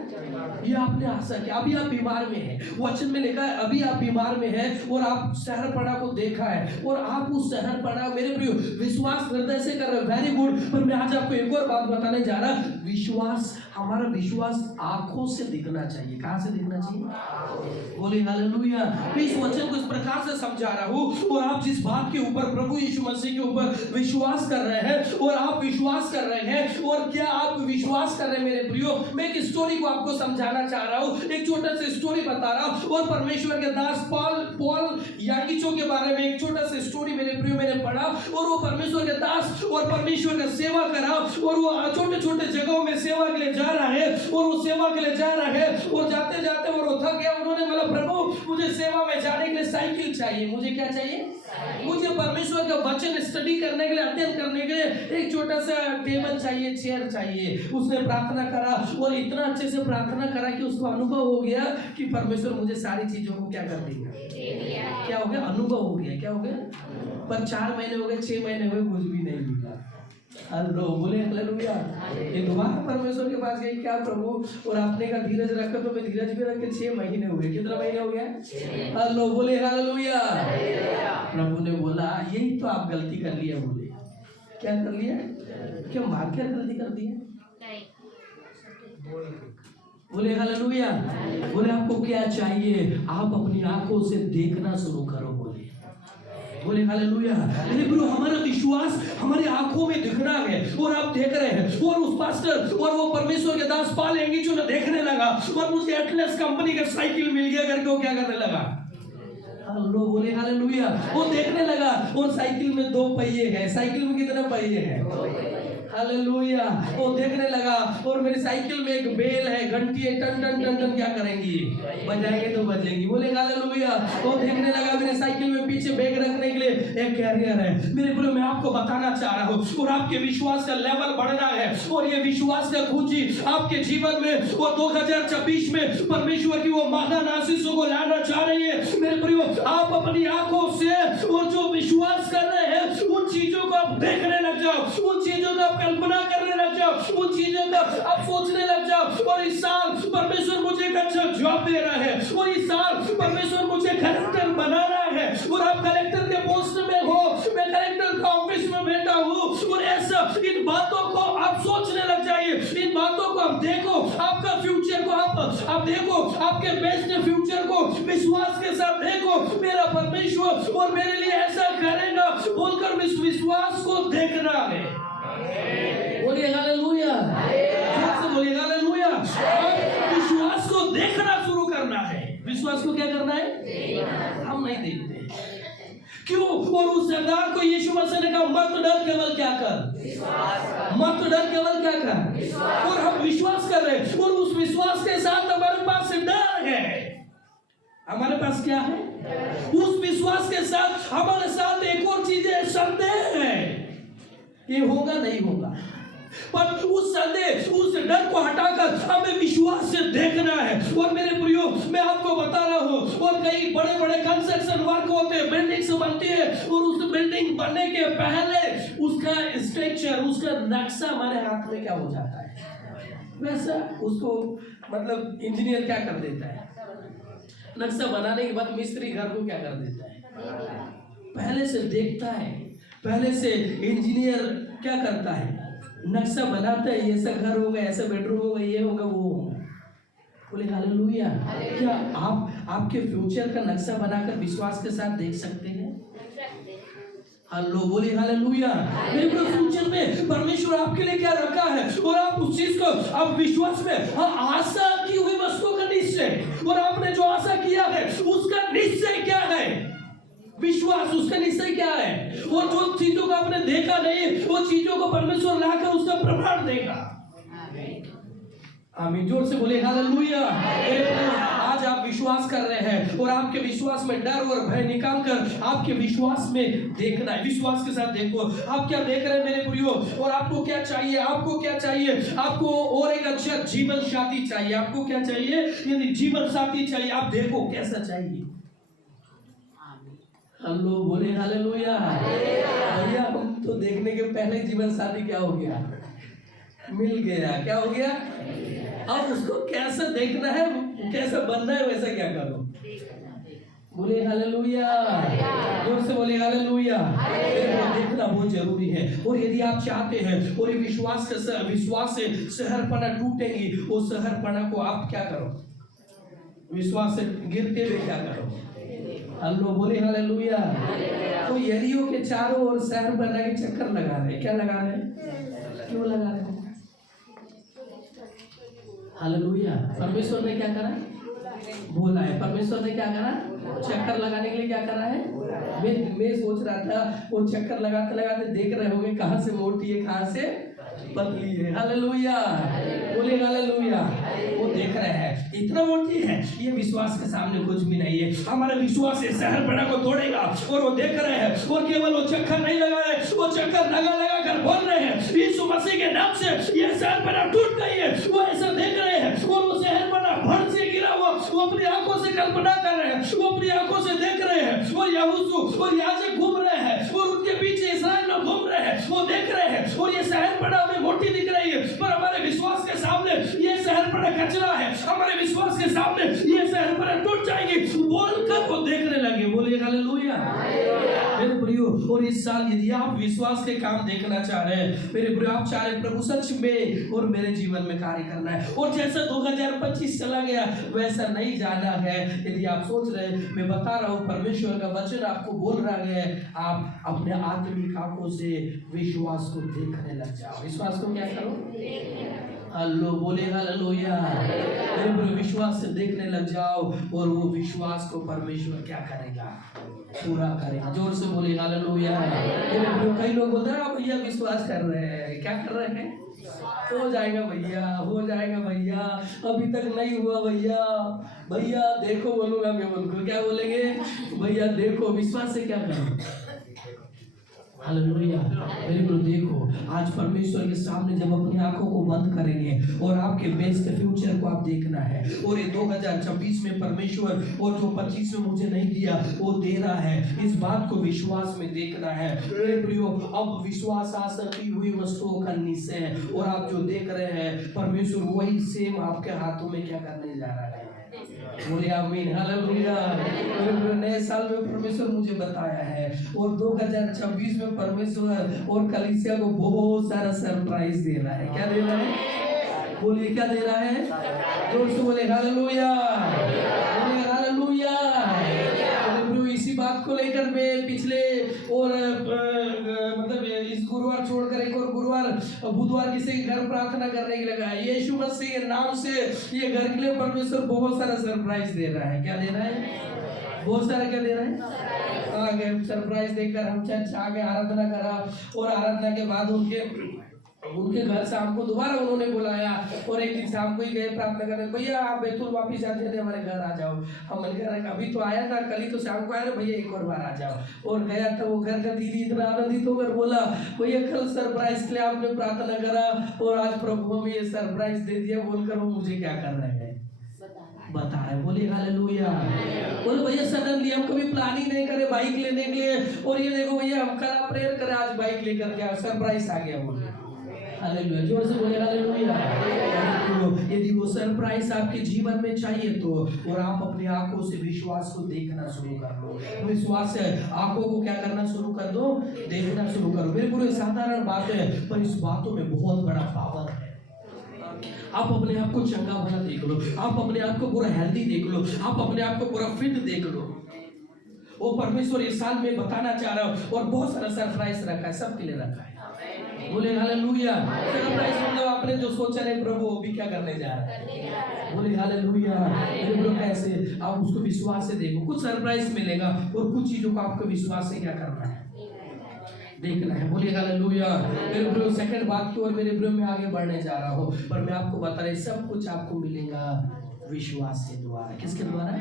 ये आपने आशा किया। अभी आप बीमार में हैं, वचन में लिखा है अभी आप बीमार में हैं, और आप शहरपना को देखा है, और आप उस शहरपना, मेरे प्रियो, विश्वास हृदय से कर रहे हो, वेरी गुड। पर मैं आज आपको एक और बात बताने जा रहा, विश्वास, हमारा विश्वास आंखों से दिखना चाहिए। कहां से दिखना चाहिए? बोले हालेलुया। मैं इस वचन को इस प्रकार से समझा रहा हूं, और आप जिस बात के ऊपर प्रभु यीशु मसीह के ऊपर विश्वास कर रहे हैं, और आप विश्वास कर रहे हैं, और क्या आप विश्वास कर रहे हैं मेरे प्रियो? मैं एक स्टोरी को आपको समझाना चाह रहा हूं, एक छोटा सा स्टोरी बता रहा हूं। और परमेश्वर के दास पॉल याकीचो के बारे में एक छोटा सा स्टोरी मेरे प्रियो मैंने पढ़ा, और वो परमेश्वर के दास और परमेश्वर का सेवा करा, और वो छोटे छोटे जगहों में सेवा के लिए जा रहा है, और वो सेवा के लिए जा रहा है, और जाते जाते वो थक गया। उन्होंने बोला, प्रभु मुझे सेवा में जाने के लिए साइकिल चाहिए। मुझे क्या चाहिए? मुझे परमेश्वर का वचन स्टडी करने के लिए, अध्ययन करने के लिए एक छोटा सा टेबल चाहिए, चेयर चाहिए। उसने प्रार्थना करा, और इतना अच्छे से प्रार्थना करा कि उसको अनुभव हो गया कि परमेश्वर मुझे सारी चीजों को क्या कर देगा? क्या हो गया? अनुभव हो गया। क्या हो गया? पर 4 महीने हो गए, 6 महीने हुए, कुछ भी नहीं मिला। हेलो, बोले हालेलुया। ये दोबारा परमेश्वर के पास गई, क्या प्रभु, और आपने का धीरज रखा, तो मैं धीरज भी रख के 6 महीने हो गए। कितना महीने हो गया? हेलो, बोले हालेलुया। प्रभु ने बोला, यही तो आप गलती कर लिया। बोले क्या कर लिया? क्या मार क्या गलती कर दी है? बोले हालेलुया। बोले आपको क्या चाहिए, आप अपनी आंखों से देखना शुरू करो। बोले हालेलुया। मेरे ब्रो, हमारा विश्वास हमारी आंखों में दिखना है और आप देख रहे हैं। और उस पास्टर और वो परमेश्वर के दास पाल एंगीचो ने देखने लगा और मुझे एटलस कंपनी का साइकिल मिल गया करके वो क्या करने लगा, लोग बोले हालेलुया। वो देखने लगा और साइकिल में 2 पहिए हैं। साइकिल में कितने पहिए हैं? हालेलुया। वो देखने लगा और मेरी साइकिल में एक बेल है, घंटी है, टन टन टन टन क्या करेंगी, बजाएंगे तो बजेंगी। बोले हालेलुया। वो देखने लगा मेरे साइकिल में पीछे बैग रखने के लिए एक कैरियर है। मेरे बोले मैं आपको बताना चाह रहा हूँ और आपके विश्वास का लेवल बढ़ना है और ये विश्वास का कुंजी आपके जीवन में वो 2026 में परमेश्वर की वो महान आशीषों को लाना चाह रही है। मेरे प्रियो, आप अपनी आंखों से और जो विश्वास कर रहे हैं उन चीजों को आप देखने लग जाओ, उन चीजों का कल्पना करने लग जाओ, उन चीजों का आप सोचने लग जाओ। और इस साल परमेश्वर मुझे एक अच्छा जॉब दे रहा है और इस साल परमेश्वर मुझे कलेक्टर बना रहा है और आप कलेक्टर के पोस्ट में हो, मैं कलेक्टर का ऑफिस में बैठा हूँ और ऐसा इन बातों को आप सोचने लग जाइए। इन बातों को आप देखो, आपका फ्यूचर को आप देखो, आपके बेस्ट फ्यूचर को विश्वास के साथ देखो। मेरा परमेश्वर और मेरे लिए ऐसा करेगा बोलकर विश्वास को देखना है। बोलिए हालेलुया। बोलिए हालेलुया। विश्वास को देखना शुरू करना है। विश्वास को क्या करना है? हम नहीं देखते क्यों? और उस सरदार को यीशु मसीह ने कहा मत डर, केवल क्या कर, मत डर, केवल क्या कर। और हम विश्वास कर रहे हैं और उस विश्वास के साथ हमारे पास डर है। हमारे पास क्या है? उस विश्वास के साथ हमारे साथ एक और चीज है, संदेह है। ये होगा नहीं होगा, पर उस संदेह, उस डर को हटाकर हमें विश्वास से देखना है। और मेरे प्रियो, मैं आपको बता रहा हूँ और कई बड़े बड़े कंस्ट्रक्शन वर्क होते हैं, बिल्डिंग्स बनती है और उस बिल्डिंग बनने के पहले उसका स्ट्रक्चर, उसका नक्शा हमारे हाथ में क्या हो जाता है, वैसा उसको मतलब इंजीनियर क्या कर देता है, नक्शा बनाने के बाद मिस्त्री घर को क्या कर देता है, पहले से देखता है। पहले से इंजीनियर क्या करता है, नक्शा बनाता है, ऐसा घर होगा, ऐसा बेडरूम होगा, ये होगा, वो होगा। बोले हालेलुया। क्या आप आपके फ्यूचर का नक्शा बनाकर विश्वास के साथ देख सकते हैं? हेलो, बोले हालेलुया। मेरे फ्यूचर में परमेश्वर आपके लिए क्या रखा है और आप उस चीज को आप विश्वास में, आशा की हुई वस्तुओं का निश्चय, और आपने जो आशा किया है उसका निश्चय क्या है, विश्वास, उसका निश्चय क्या है। और जो चीजों को आपने देखा नहीं, वो चीजों को परमेश्वर लाकर उसका प्रमाण देगा। आमीन। जोर से बोले हालेलुया। आज आप विश्वास कर रहे हैं और आपके विश्वास में डर और भय निकालकर आपके विश्वास में देखना है। विश्वास के साथ देखो आप क्या देख रहे हैं मेरे प्रियो, और आपको क्या चाहिए, आपको क्या चाहिए, आपको और एक अच्छा जीवन साथी चाहिए। आपको क्या चाहिए, यदि जीवन साथी चाहिए, आप देखो कैसा चाहिए। हम लोग बोले हालेलुया। भैया हम तो देखने के पहले जीवन साथी क्या हो गया, मिल गया। क्या हो गया? अब उसको कैसा देखना है, कैसा बनना है, वैसा क्या करो। बोले हालेलुया। जोर से बोले हालेलुया। देखना बहुत जरूरी है। और यदि आप चाहते हैं और ये विश्वास से शहरपना टूटेंगी, वो शहरपना को आप क्या करो, विश्वास से गिरते हुए क्या करो। हेलो, बोले हालेलुया। तो यरीहो के चारों ओर शहर बनाने के चक्कर लगा रहे, क्या लगा रहे, क्यों लगा रहे? हालेलुया। परमेश्वर ने क्या करा, बोला है। परमेश्वर ने क्या करा, चक्कर लगाने के लिए क्या करा है। मैं सोच रहा था वो चक्कर लगाते लगाते देख रहे होंगे कहाँ से मोटी है, कहाँ से पतली है। हालेलुया, बोले हालेलुया। वो देख रहे हैं इतना मोटी है, ये विश्वास के सामने कुछ भी नहीं है। हमारा विश्वास इस शहरपना को तोड़ेगा। और वो देख रहे हैं और केवल वो चक्कर नहीं लगा रहे, वो चक्कर लगा लगा कर बोल रहे हैं यीशु मसीह के नाम से ये शहरपना टूट गई है। वो ऐसा देख रहे हैं और वो शहरपना भर से गिरा हुआ, वो अपनी आंखों से कल्पना कर रहे हैं, वो अपनी आंखों से देख रहे हैं। वो यहोशू और याजक घूम रहे हैं और उनके पीछे इस्राएल लोग घूम रहे हैं, वो देख रहे हैं। और ये शहरपना हमें मोटी दिख रही है, पर हमारे विश्वास के सामने ये शहरपना कचरा है। हमारे विश्वास के सामने ये शहरपना टूट जाएगी बोलकर वो देखने लगे। बोलिए हालेलुया। मेरे प्रियो, प्रियो, और इस साल यदि आप विश्वास के काम देखना चाह रहे हैं मेरे प्रियो, आप चाह रहे प्रभु सच में और मेरे जीवन में कार्य करना है, और जैसा 2025 चला गया वैसा नहीं जाना है, यदि आप सोच रहे हैं, मैं बता रहा हूँ परमेश्वर का वचन आपको बोल रहा है, आप अपने आत्मिक आंखों से विश्वास को देखने लग जाओ। विश्वास को क्या करो? हल्लो बोले हालेलुया। मेरे प्रिय विश्वास से देखने लग जाओ, और वो विश्वास को परमेश्वर क्या करेगा? पूरा करेगा। जोर से बोले हालेलुया। मेरे प्रिय कई लोग बोलते हैं भैया विश्वास कर रहे हैं, क्या कर रहे हैं? हो जाएगा भैया, हो जाएगा भैया, अभी तक नहीं हुआ भैया, भैया देखो बोलूंगा मैं उनको, क्या बोलेंगे? भैया देखो। विश्वास से क्या करो? हालेलुया। मेरे को देखो, आज परमेश्वर के सामने जब अपनी आंखों को बंद करेंगे और आपके बेस्ट फ्यूचर को आप देखना है, और ये 2026 में परमेश्वर और जो 25 में मुझे नहीं दिया वो दे रहा है, इस बात को विश्वास में देखना है। मेरे प्रियो, अब विश्वास आसक्ति हुई वस्तुओं का निश्चय है, और आप जो देख रहे हैं परमेश्वर वही सेम आपके हाथों में क्या करने जा रहा है। बोले आमीन हालेलुया। नए साल में परमेश्वर मुझे बताया है, और 2026 में परमेश्वर और कलीसिया को बहुत सारा सरप्राइज दे रहा है। क्या दे रहा है? बोलिए क्या दे रहा है? जोर से बोले हालेलुया, बोले हालेलुया। इसी बात को लेकर मैं पिछले और मतलब इस गुरुवार छोड़कर एक और गुरुवार बुधवार किसी के घर प्रार्थना करने के लिए गया। यीशु मसीह के नाम से ये घर के लिए परमेश्वर बहुत सारा सरप्राइज दे रहा है। क्या दे रहा है? बहुत सारा क्या दे रहा है? आगे सरप्राइज देकर हम चर्च आगे आराधना करा, और आराधना के बाद उनके घर शाम को दोबारा उन्होंने बुलाया, और एक दिन शाम को ही गए प्रार्थना करने, भैया आप बैतूल वापिस जाते थे हमारे घर आ जाओ। हम अभी तो आया था, कल ही तो शाम को आया, भैया एक और बार आ जाओ। और गया था, वो घर का दीदी इतना आनंदित होकर बोला, भैया कल सरप्राइज के लिए आपने प्रार्थना करा और आज प्रभु हमें ये सरप्राइज दे दिया, बोलकर वो मुझे क्या कर रहे हैं? बता रहे। बोले हालेलुया। बोले भैया सडनली हम कभी प्लान ही नहीं करे बाइक लेने के लिए, और ये देखो भैया हम कल प्रेयर करे आज बाइक लेकर के सरप्राइज आ गया। बोले हालेलुया। जोर से बोले हालेलुया। यदि वो सरप्राइज आपके जीवन में चाहिए तो, और आप अपनी आंखों से विश्वास को देखना शुरू कर दो। विश्वास से आंखों को क्या करना शुरू कर दो? देखना शुरू करो। मेरे पूरे साधारण बात है, पर इस बातों में बहुत बड़ा पावर है। आप अपने आप को चंगा भला देख लो, आप अपने आप को पूरा हेल्दी देख लो, आप अपने आप को पूरा फिट देख लो। वो परमेश्वर इस साल में बताना चाह रहा है, और बहुत सारा सरप्राइज रखा है, सबके लिए रखा है। बोले हालेलुया। सरप्राइज मतलब आपने जो सोचा है प्रभु वो भी क्या करने जा रहा है। बोले हालेलुया। कैसे? आप उसको विश्वास से देखो, कुछ सरप्राइज मिलेगा, और कुछ चीजों को आपको विश्वास से क्या करना है? देखना है। बोलिए हालेलुया। मेरे प्रियो सेकंड बात की ओर मेरे प्रियो में आगे बढ़ने जा रहा हूँ, पर मैं आपको बता रहा सब कुछ आपको मिलेगा विश्वास के द्वारा। किसके द्वारा?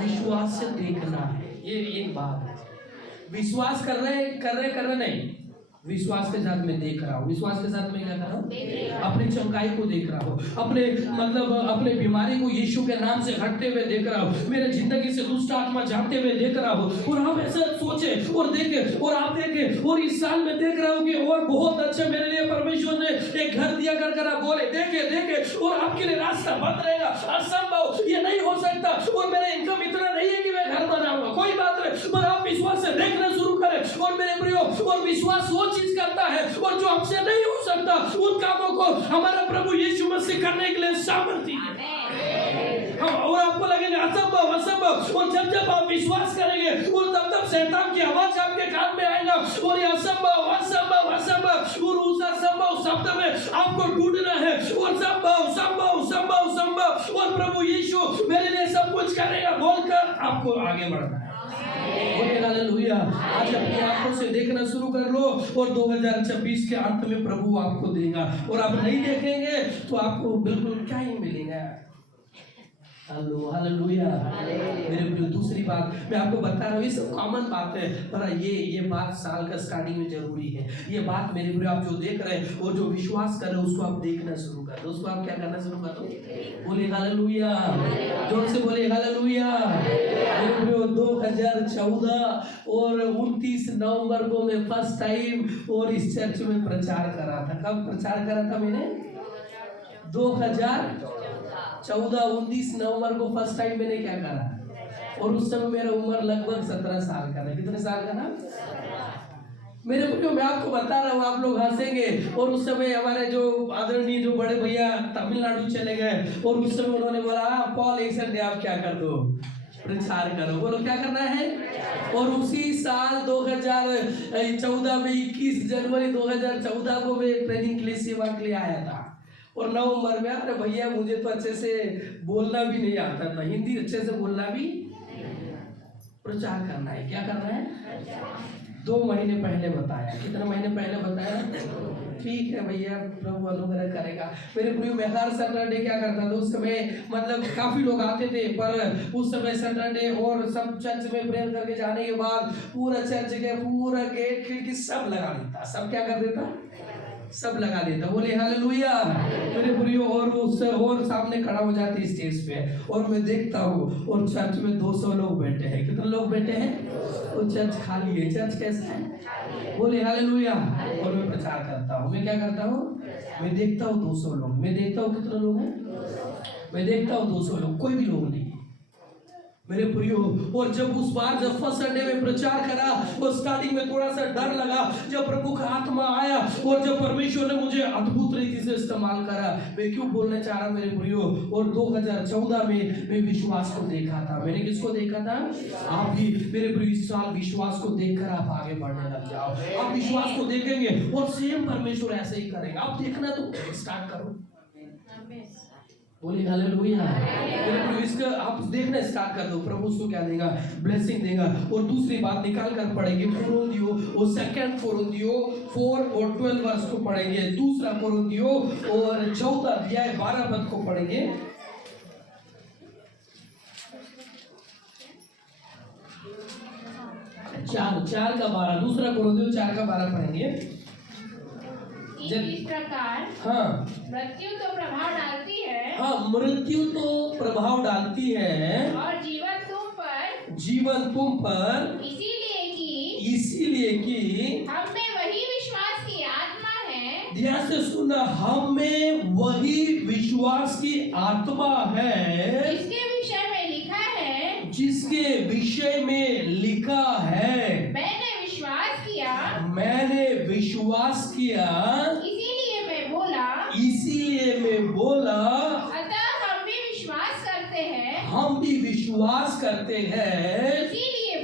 विश्वास से देखना है। ये एक बात है। विश्वास कर रहे नहीं, विश्वास के साथ में देख रहा हूँ। विश्वास के साथ में क्या कर रहा हूँ? अपनी चंगाई को देख रहा हूँ, अपने बीमारी को यीशु के नाम से हटते हुए देख रहा हूँ, मेरे जिंदगी से दुष्ट आत्मा जाते हुए देख रहा हूँ। और हम ऐसा सोचे और देखे, और आप देखे, और इस साल में देख रहा हूँ कि और बहुत अच्छा मेरे लिए परमेश्वर ने एक घर दिया कर आप बोले देखे, और आपके लिए रास्ता बंद रहेगा। असंभव, ये नहीं हो सकता, और मेरा इनकम इतना नहीं है कि मैं घर बनाऊंगा, कोई बात नहीं, पर आप विश्वास से देखना शुरू करें। और मेरे प्रियो, और विश्वास वो चीज करता है, और जो हमसे नहीं हो सकता उन कामों को हमारा प्रभु यीशु मसीह करने के लिए सामर्थ्य है। और आपको लगेगा असंभव, और जब आप विश्वास करेंगे, और तब शैतान की आवाज आपके कान में आएगा, और ये असंभव, और उस असंभव शब्द में आपको ढूंढना है, और संभव, और प्रभु यीशु मेरे लिए सब कुछ करेगा बोलकर आपको आगे बढ़ना है। हालेलुया। आज अपनी आंखों से देखना शुरू कर लो, और 2026 के अंत में प्रभु आपको देगा, और आप नहीं देखेंगे तो आपको बिल्कुल क्या ही मिलेगा। हालेलुया। मेरे प्रिय दूसरी बात मैं आपको बता रहा हूँ, ये सब कॉमन बात है, पर ये बात साल का स्टार्टिंग में जरूरी है। ये बात मेरे प्रिय आप जो देख रहे हैं, वो जो विश्वास कर रहे हैं, उसको आप देखना शुरू कर दो, उसको आप क्या करना शुरू कर दो। बोले हालेलुया। जोर से बोले हालेलुया। मेरे प्रिय 2014 और 29 नवंबर को मैं फर्स्ट टाइम और इस चर्च में प्रचार करा था। कब प्रचार करा था मैंने? 2014 19 नवंबर को फर्स्ट टाइम मैंने क्या करा? और उस समय मेरा उम्र लगभग 17 साल का था। कितने साल का था मेरे बच्चों? मैं आपको बता रहा हूँ, आप लोग हंसेंगे। और उस समय हमारे जो आदरणीय जो बड़े भैया तमिलनाडु चले गए, और उस समय उन्होंने बोला पॉल एक संडे आप क्या कर दो, प्रचार करो। बोलो क्या करना है। और उसी साल 2014 में 21 जनवरी 2014 को मैं ट्रेनिंग के लिए सेवा के लिए आया था। और नवंबर में, अरे भैया मुझे तो अच्छे से बोलना भी नहीं आता था, हिंदी अच्छे से बोलना भी, प्रचार करना है। क्या करना है? 2 महीने पहले बताया। कितने महीने पहले बताया? ठीक है भैया, प्रभु अनुग्रह करेगा। मेरे प्रिय, मैं हर सैटरडे क्या करता था उस समय, मतलब काफी लोग आते थे, पर उस समय सैटरडे और सब चर्च में प्रेयर करके जाने के बाद पूरा चर्च के पूरा गेट खिड़की सब लगा देता। सब क्या कर देता? सब लगा देता। बोले हालेलुया मेरे प्रियो। और उससे और सामने खड़ा हो जाती स्टेज पे, और मैं देखता हूँ और चर्च में 200 लोग बैठे हैं। कितने लोग बैठे हैं? और चर्च खाली है। चर्च कैसा है? बोले हालेलुया। और मैं प्रचार करता हूँ। मैं क्या करता हूँ? मैं देखता हूँ 200 लोग। मैं देखता हूँ कितने लोग हैं? मैं देखता हूँ 200 लोग, कोई भी लोग नहीं मेरे प्रियो। और जब उस बार जब फर्स्ट संडे में प्रचार करा, और स्टार्टिंग में थोड़ा सा डर लगा, जब प्रभु का आत्मा आया और जब परमेश्वर ने मुझे अद्भुत रीति से इस्तेमाल करा। मैं क्यों बोलना चाह रहा मेरे प्रियो। और 2014 में मैं विश्वास को देखा था। मैंने किसको देखा था? आप भी मेरे प्रियो इस साल विश्वास को देखकर आप आगे बढ़ने लग जाओ। आप विश्वास को देखेंगे और सेम परमेश्वर ऐसे ही करेगा। आप देखना तो स्टार्ट करो। बोलिए हालेलुया। इसका आप देखना स्टार्ट कर दो, प्रभु उसको क्या देगा? ब्लेसिंग देगा। और दूसरी बात निकाल कर पढ़ेंगे कोरिन्थियो, और 2 कोरिन्थियो 4 और 12 वर्ष को पढ़ेंगे। दूसरा कोरिन्थियो और 14 अध्याय 12 पद को पढ़ेंगे। चार का 12, दूसरा कोरिन्थियो 4 का 12 पढ़ेंगे। इस प्रकार हाँ, मृत्यु तो प्रभाव डालती है। हाँ, मृत्यु तो प्रभाव डालती है, और जीवन तुम पर इसीलिए कि हम में वही विश्वास की आत्मा है। ध्यान से सुनना, हम में वही विश्वास की आत्मा है जिसके विषय में लिखा है। मैंने विश्वास किया, इसीलिए मैं बोला। अतः हम भी विश्वास करते हैं, इसीलिए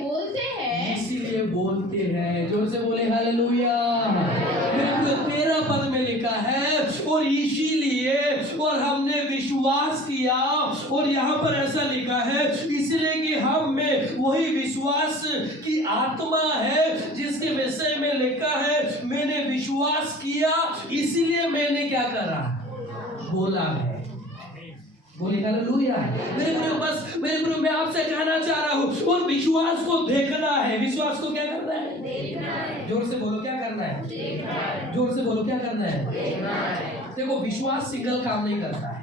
बोलते हैं। जोर से बोले हालेलुया। 13 पद में लिखा है, और इसीलिए, और हमने विश्वास किया। और यहाँ पर ऐसा लिखा है, इसलिए कि हम में वही विश्वास की आत्मा है जिसके विषय में लिखा है, मैंने विश्वास किया इसीलिए मैंने क्या करा? बोला है। बोले हालेलुया। मेरे प्रियो मैं आपसे कहना चाह रहा हूँ, और विश्वास को देखना है। विश्वास को क्या करना है? देखना है। जोर से बोलो, क्या करना है? देखना है। जोर से बोलो, क्या करना है? देखना है। देखो, विश्वास सिंगल काम नहीं करता है,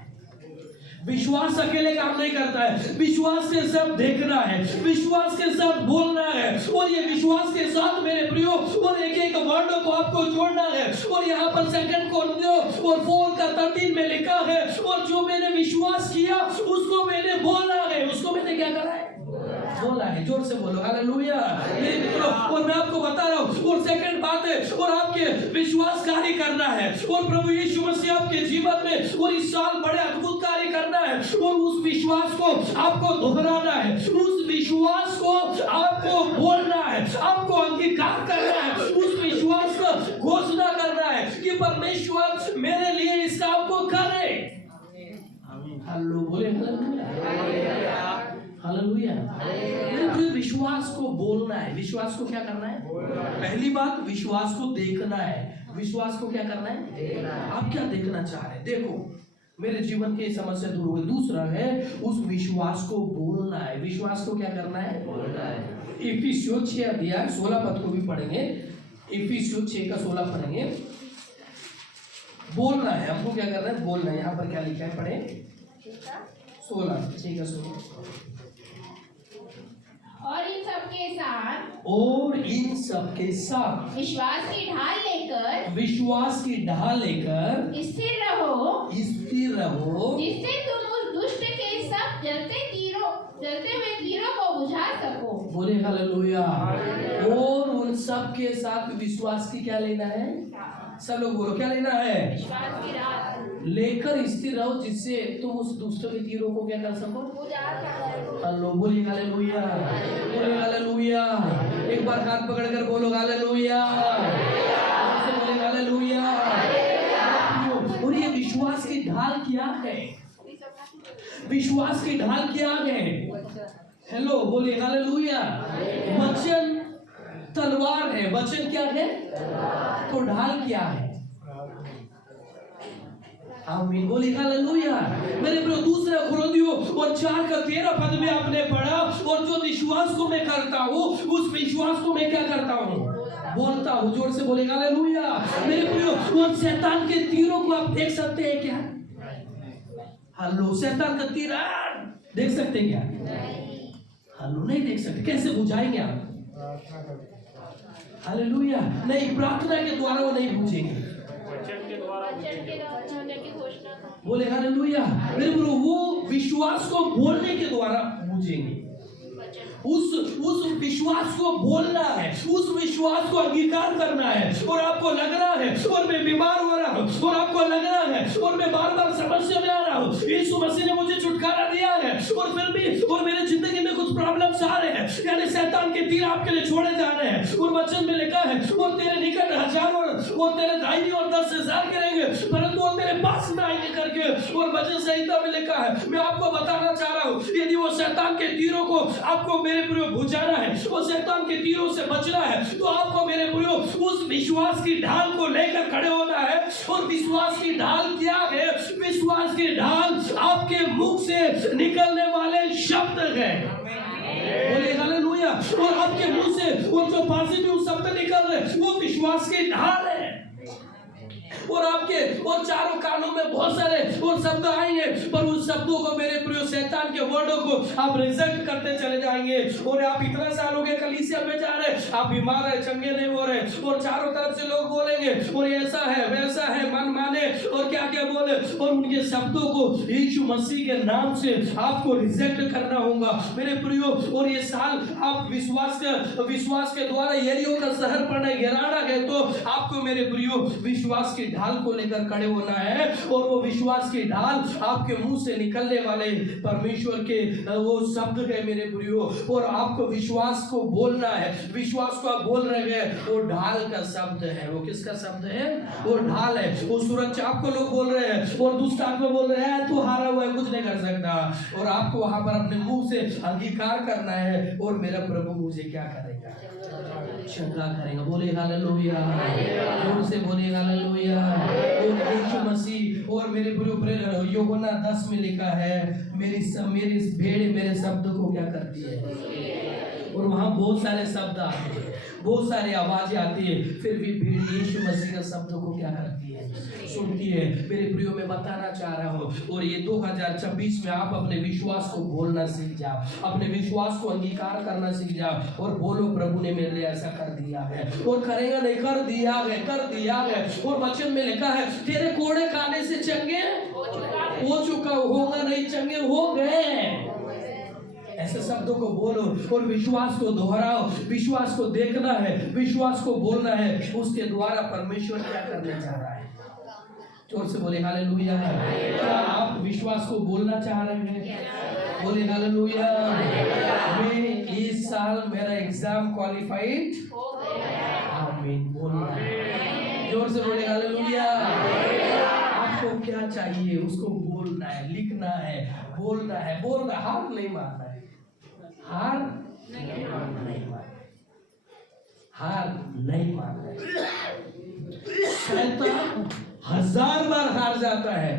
विश्वास अकेले काम नहीं करता है। विश्वास के साथ देखना है, विश्वास के साथ बोलना है, और ये विश्वास के साथ मेरे प्रियो और एक वर्ड को आपको जोड़ना है। और यहाँ पर 2 कोरिन्थियो और 4 का 13 में लिखा है, और जो मैंने विश्वास किया उसको मैंने बोला है। उसको मैंने क्या करा है? बोला है। जोर से बोलो हालेलुया मेरे मित्रों। और मैं आपको बता रहा हूँ, और सेकंड बात है, और आपके विश्वास कार्य करना है, और प्रभु यीशु मसीह आपके जीवन में और इस साल बड़े अद्भुत कार्य करना है। और उस विश्वास को आपको दोहराना है, उस विश्वास को आपको बोलना है, आपको अंगीकार करना है, उस विश्वास को घोषणा करना है कि परमेश्वर मेरे लिए इस काम को करे। हेलो बोले हालेलुया। विश्वास को बोलना है। विश्वास को क्या करना है? पहली बात, विश्वास को देखना है। विश्वास को क्या करना है? आप क्या देखना चाह रहे हैं? देखो, मेरे जीवन की समस्या दूर हो गई। दूसरा है, उस विश्वास को बोलना है। विश्वास को क्या करना है? बोलना है। इफिसियों 6 अध्याय 16 पद को भी पढ़ेंगे। इफिसियों 6 का 16 पढ़ेंगे। बोलना है, हमको क्या करना है? बोलना है। यहाँ पर क्या लिखा है? पढ़े 16, 6 का 16। और इन सबके साथ विश्वास की ढाल लेकर स्थिर रहो, जिससे तुम उस दुष्ट के सब जलते हुए तीरों को बोले हालेलुया। और उन सब के साथ विश्वास की क्या लेना है? सब लोग बोलो क्या लेना है? विश्वास की राह लेकर स्थिर रहो, जिससे तुम उस दुष्टों के तीरों को क्या कर सको? हेलो बोलिए हालेलुया, बोलिए हालेलुया। एक बार हाथ पकड़कर बोलो हालेलुया, बोले हालेलुया। और ये विश्वास की ढाल क्या है? विश्वास की ढाल क्या है? हेलो बोलिए हालेलुया। वचन तलवार है, वचन क्या है? तो ढाल क्या है? आमीन बोलिए हालेलुया। मेरे प्रिय दूसरा कुरिन्थियों और 4:13 में आपने पढ़ा, और जो विश्वास को मैं करता हूँ उस विश्वास को मैं क्या करता हूँ? बोलता हूँ। जोर से बोले हालेलुया। मेरे प्रिय और शैतान के तीरों को आप देख सकते हैं क्या? हेलो, शैतान का तीर देख सकते हैं क्या? हेलो, नहीं देख सकते। कैसे बुझाएंगे आप? हालेलुया। नहीं, प्रार्थना के द्वारा वो नहीं बुझेंगे। वचन के द्वारा होने की घोषणा बोले हालेलुया। मेरे प्रिय वो विश्वास को बोलने के द्वारा बुझेंगे। उस विश्वास को बोलना है, उस विश्वास को अंगीकार करना है। और आपको लग रहा है और मैं बीमार हो रहा हूँ, और आपको लग रहा है और मैं बार बार समस्या में आ रहा हूँ, यीशु मसीह ने मुझे छुटकारा दिया है, और फिर भी और मेरे जिंदगी में कुछ प्रॉब्लम्स आ रहे हैं, यानी शैतान के तीर आपके लिए छोड़े जा रहे हैं। और वचन में लिखा है और तेरे निकट 1000 और तेरे दाहिनी और 10,000 गिरेंगे, परंतु वो तेरे पास ना आएंगे करके। और वचन संहिता में लिखा है। मैं आपको बताना चाह रहा हूँ, यदि वो शैतान के तीरों को आपको मेरे प्रियो बुझाना है, वो शैतान के तीरों से बचना है, तो आपको मेरे प्रियो उस विश्वास की ढाल को लेकर खड़े होना है। और विश्वास की ढाल क्या है? विश्वास की ढाल आपके मुख से निकलने वाले शब्द हैं। बोले हालेलुया। और आपके मुंह से वो जो पॉजिटिव शब्द निकल रहे वो विश्वास की ढाल है। और आपके और चारों कानों में बहुत सारे और शब्द आएंगे, पर उस शब्दों को मेरे प्रिय शैतान के वर्डों को आप रिजेक्ट करते चले जाएंगे। और आप इतना साल हो गए कलीसिया में जा रहे, आप बीमार है, चंगे नहीं हो रहे, और चारों तरफ से लोग बोलेंगे और ऐसा है वैसा है, मन माने और क्या क्या बोले, और उनके शब्दों को यीशु मसीह के नाम से आपको रिजेक्ट करना होगा मेरे प्रियो। और ये साल आप विश्वास के द्वारा यरीहो का शहर पर गिराना है, तो आपको मेरे प्रियो विश्वास की ढाल को लेकर खड़े होना है। और वो विश्वास की ढाल आपके मुंह से निकलने वाले परमेश्वर के वो शब्द है मेरे प्रियो। और आपको विश्वास को बोलना है। विश्वास को आप बोल रहे हैं, वो ढाल का शब्द है। वो किसका शब्द है? वो ढाल है। वो सुरक्षा आपको लोग बोल रहे हैं, और दुष्ट आत्मा बोल रहे हैं तू हारा हुआ है, कुछ नहीं कर सकता, और आपको वहां पर अपने मुंह से अंगीकार करना है, और मेरा प्रभु मुझे क्या करेगा? शंका करेगा। बोले हालेलुया, जोर से बोले हालेलुया। और यीशु मसीह और मेरे प्रिय यूहन्ना 10 में लिखा है, मेरी भेड़ मेरे शब्द को क्या करती है? और वहां बहुत सारे शब्द आते हैं, बहुत सारी आवाजें आती है, फिर भी भीड़ यीशु मसीह के शब्दों को क्या करती है? सुनती है। मेरे प्रियो में बताना चाह रहा हूँ, और ये 2026 में आप अपने विश्वास को बोलना सीख जाओ, अपने विश्वास को अंगीकार करना सीख जाओ, और बोलो प्रभु ने मेरे लिए ऐसा कर दिया है, और करेगा नहीं, कर दिया है, कर दिया है। और वचन में लिखा है तेरे कोड़े खाने से चंगे हो चुका होगा, नहीं चंगे हो गए। ऐसे शब्दों को बोलो और विश्वास को दोहराओ। विश्वास को देखना है, विश्वास को बोलना है, उसके द्वारा परमेश्वर क्या करने जा रहा है। जोर से बोले हालेलुया। क्या आप विश्वास को बोलना चाह रहे हैं? बोले हालेलुया। मैं इस साल मेरा एग्जाम क्वालिफाइड हो गया। आमीन। बोलना है, जोर से बोले हालेलुया। आपको क्या चाहिए उसको बोलना है, लिखना है, बोलना है, बोलना, हार नहीं मानना है, हार नहीं मानना, हार नहीं मानना है। शैतान 1000 बार हार जाता है,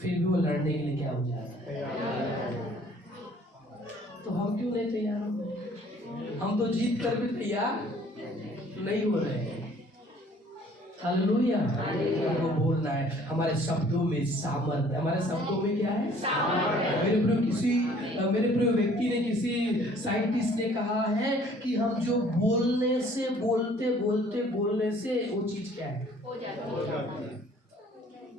फिर भी वो लड़ने के लिए क्या हो जाता है? तो हम क्यों नहीं तैयार हो रहे? हम तो जीत कर भी तैयार नहीं हो रहे हैं। हालेलुया। हमको बोलना है, हमारे शब्दों में सामर्थ है। हमारे शब्दों में क्या है? मेरे प्रिय व्यक्ति ने, किसी साइंटिस्ट ने कहा है कि हम जो बोलने से बोलते बोलने से वो चीज क्या है? हो जाती है।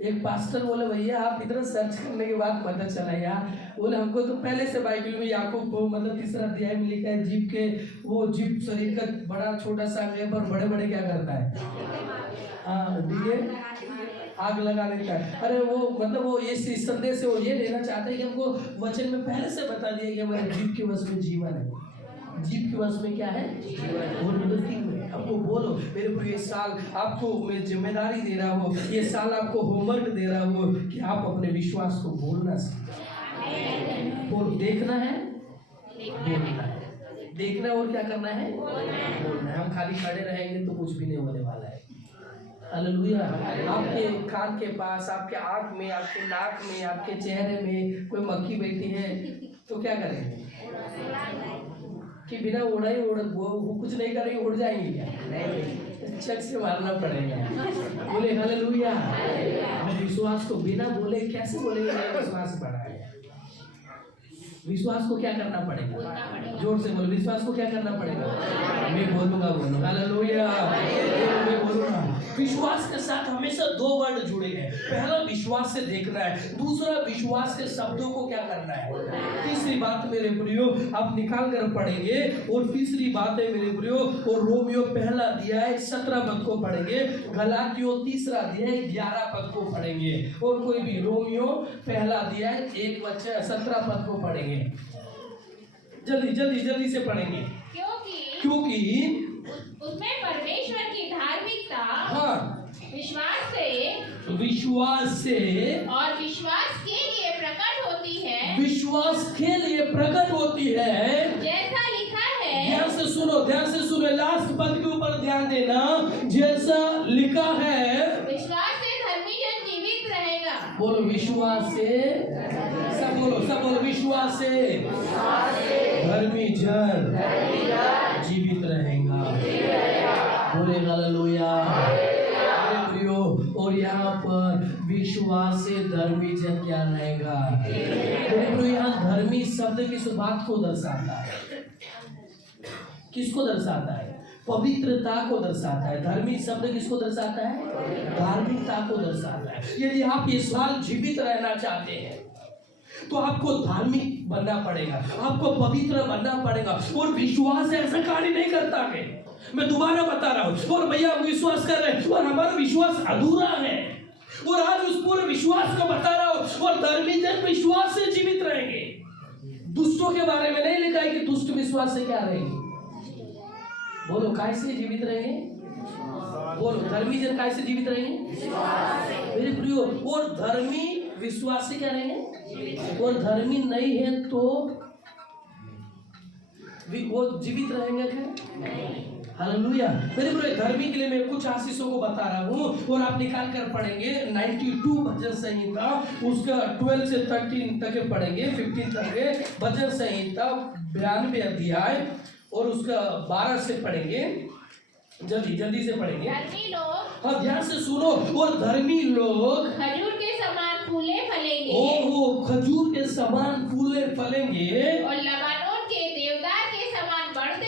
एक पास्टर बोले भैया आप इतना सर्च करने के बाद पता चला यार, बोले हमको तो पहले से बाइबल में याकूब को मतलब 3 अध्याय में लिखा है जीभ के वो जीभ शरीर का बड़ा छोटा सा है पर बड़े बड़े क्या करता है, हाँ दिए आग लगा देता है। अरे वो मतलब वो ये संदेश से वो ये लेना चाहते हैं कि हमको वचन में पहले से बता दिया कि हमारे जीभ के वश में जीवन है, जीभ के वश में क्या है और आपको बोलो मेरे को ये साल आपको मैं जिम्मेदारी दे रहा हूँ, ये साल आपको होमवर्क दे रहा हूँ कि आप अपने विश्वास को बोलना सीखें। और देखना है बोलना है, देखना और क्या करना है बोलना है। हम खाली खड़े रहेंगे तो कुछ भी नहीं होने वाला है। हालेलुया। आपके कान के पास, आपके आँख में, आपके नाक में, आपके चेहरे में कोई मक्खी बैठी है तो क्या करेंगे कि बिना उड़ा ही वो कुछ नहीं करेंगे, उड़ जाएंगे क्या? नहीं, चक से मारना पड़ेगा। बोले हालेलुया। हम विश्वास को बिना बोले कैसे बोलेंगे मेरा विश्वास बढ़ा है? विश्वास को क्या करना पड़ेगा? जोर से बोलो, विश्वास को क्या करना पड़ेगा? मैं बोलूंगा, बोलो हालेलुया। मैं बोलूंगा। विश्वास के साथ हमेशा 2 वर्ड जुड़े हैं। पहला विश्वास से देखना है, दूसरा विश्वास के शब्दों को क्या करना है। तीसरी बात मेरे प्रियो आप निकाल कर पढ़ेंगे, और तीसरी बात है मेरे प्रियो और रोमियो पहला अध्याय 17 पद को पढ़ेंगे, गलातियों 3 अध्याय 11 पद को पढ़ेंगे, और कोई भी रोमियो पहला अध्याय 17 पद को पढ़ेंगे। जल्दी से पढ़ेंगे क्योंकि उसमें परमेश्वर की धार्मिकता हाँ विश्वास से और विश्वास के लिए प्रकट होती है, विश्वास के लिए प्रकट होती है। जैसा लिखा है, ध्यान से सुनो, लास्ट पद के ऊपर ध्यान देना। जैसा लिखा है, विश्वास से धर्मी जन जीवित रहेगा। बोलो विश्वास से, सब बोलो विश्वास से धर्मी जन जीवित रहेगा। बोले हालेलुया। और यहाँ पर विश्वास से धर्मी जन क्या रहेगा? यहाँ धर्मी शब्द किस बात को दर्शाता है? किसको दर्शाता है? पवित्रता को दर्शाता है। धर्मी शब्द किसको दर्शाता है? धार्मिकता को दर्शाता है। यदि आप ये साल जीवित रहना चाहते हैं तो आपको धार्मिक बनना पड़ेगा, आपको पवित्र बनना पड़ेगा। और विश्वास ऐसा कार्य नहीं करता है, मैं दोबारा बता रहा हूँ। और भैया हम विश्वास कर रहे हैं और हमारा विश्वास अधूरा है, और आज उस पूरे विश्वास को बता रहा हूँ। और धर्मी जन विश्वास से जीवित रहेंगे। दुष्टों के बारे में नहीं लिखा है कि दुष्ट विश्वास से क्या रहेंगे। बोलो कैसे जीवित रहेंगे? बोलो धर्मी जन कैसे जीवित रहेंगे? मेरे प्रियो, और धर्मी विश्वास से क्या रहेंगे? और धर्मी नहीं है तो वो जीवित रहेंगे क्या? हालेलुया। मेरे प्रियो, धर्मी के लिए मैं कुछ आशीषों को बता रहा हूँ, और आप निकाल कर पढ़ेंगे 92 भजन संहिता, उसका 12 से 13 तक पढ़ेंगे, 15 तक भजन संहिता 92 अध्याय, और उसका 12 से पढ़ेंगे। जल्दी से पढ़ेंगे। धर्मी लोग, हाँ ध्यान से सुनो, और धर्मी लोग खजूर के समान फूले फलेंगे। ओहो, खजूर के समान फूले फलेंगे, और लबानोन के देवदार के समान बढ़ते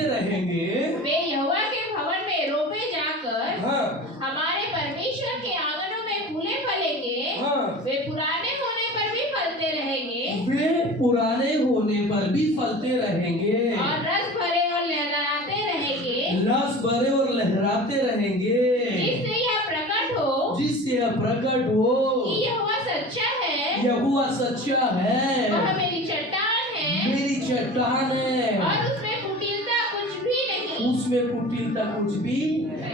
रहेंगे। वे यहोवा के भवन में रोपे जाकर हाँ हमारे परमेश्वर के आंगनों में फूले फलेंगे। हाँ, वे पुराने होने पर भी फलते रहेंगे, वे पुराने होने पर भी फलते रहेंगे, और रस भरे और लहराते रहेंगे। जिससे यह प्रकट हो कि यहोवा सच्चा है, वह मेरी चट्टान है, और उसमें कुटिलता कुछ भी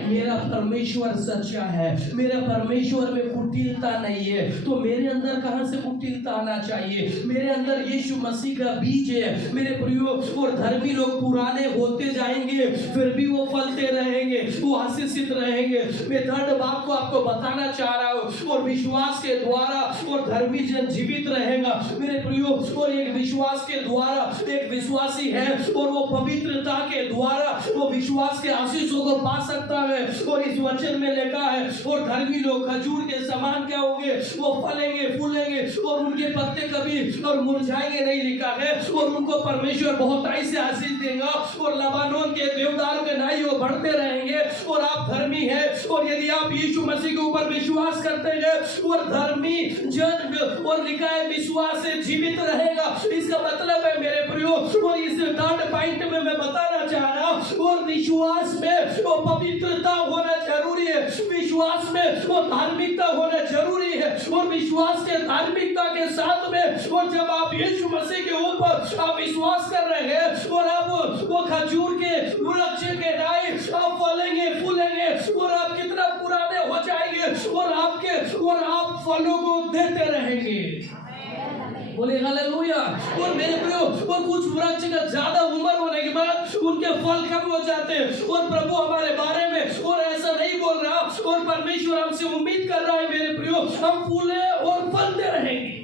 मेरा परमेश्वर सच्चा है। मेरा परमेश्वर में कुटिलता नहीं है, तो मेरे अंदर कहां से कुटिलता आना चाहिए? मेरे अंदर यीशु मसीह का बीज है मेरे प्रियो। और धर्मी लोग पुराने होते जाएंगे, फिर भी वो फलते रहेंगे, वो आशीषित रहेंगे। मैं 3rd बात को आपको बताना चाह रहा हूँ। और विश्वास के द्वारा और धर्मी जन जीवित रहेगा मेरे प्रियो। और एक विश्वास के द्वारा एक विश्वासी है, और वो पवित्रता के द्वारा वो विश्वास के आशीषों को पा सकता है। और इस वचन में लिखा है और धर्मी लोग खजूर के समान क्या होंगे, वो फलेंगे फूलेंगे और उनके पत्ते कभी और मुरझाएंगे नहीं, लिखा है। और उनको परमेश्वर बहुताई से आशीष देगा और लबानोन के देवदारों के नाई वो बढ़ते रहेंगे। और आप धर्मी है और यदि आप यीशु मसीह के ऊपर विश्वास करते हैं और धर्मी जन और लिखा है विश्वास से जीवित रहेगा। इसका मतलब है मेरे प्रियो, और इस थर्ड पॉइंट में मैं बताना चाह रहा हूं, और विश्वास में वो पवित्रता होना जरूरी है, विश्वास में वो धार्मिकता होना जरूरी है। और विश्वास के धार्मिकता के साथ में और जब आप यीशु मसीह के ऊपर आप विश्वास कर रहे हैं और आप वो खजूर के वृक्ष के नाई आप फलेंगे फूलेंगे और आप कितना पुराने हो जाएंगे और आप फलों को देते रहेंगे। बोले हालेलुया। और मेरे प्रियो, और कुछ वृक्ष का ज्यादा उम्र होने के बाद उनके फल कम हो जाते हैं। और प्रभु हमारे बारे में और ऐसा नहीं बोल रहा, और परमेश्वर हमसे उम्मीद कर रहा है मेरे प्रियो, हम फूले और फलते रहेंगे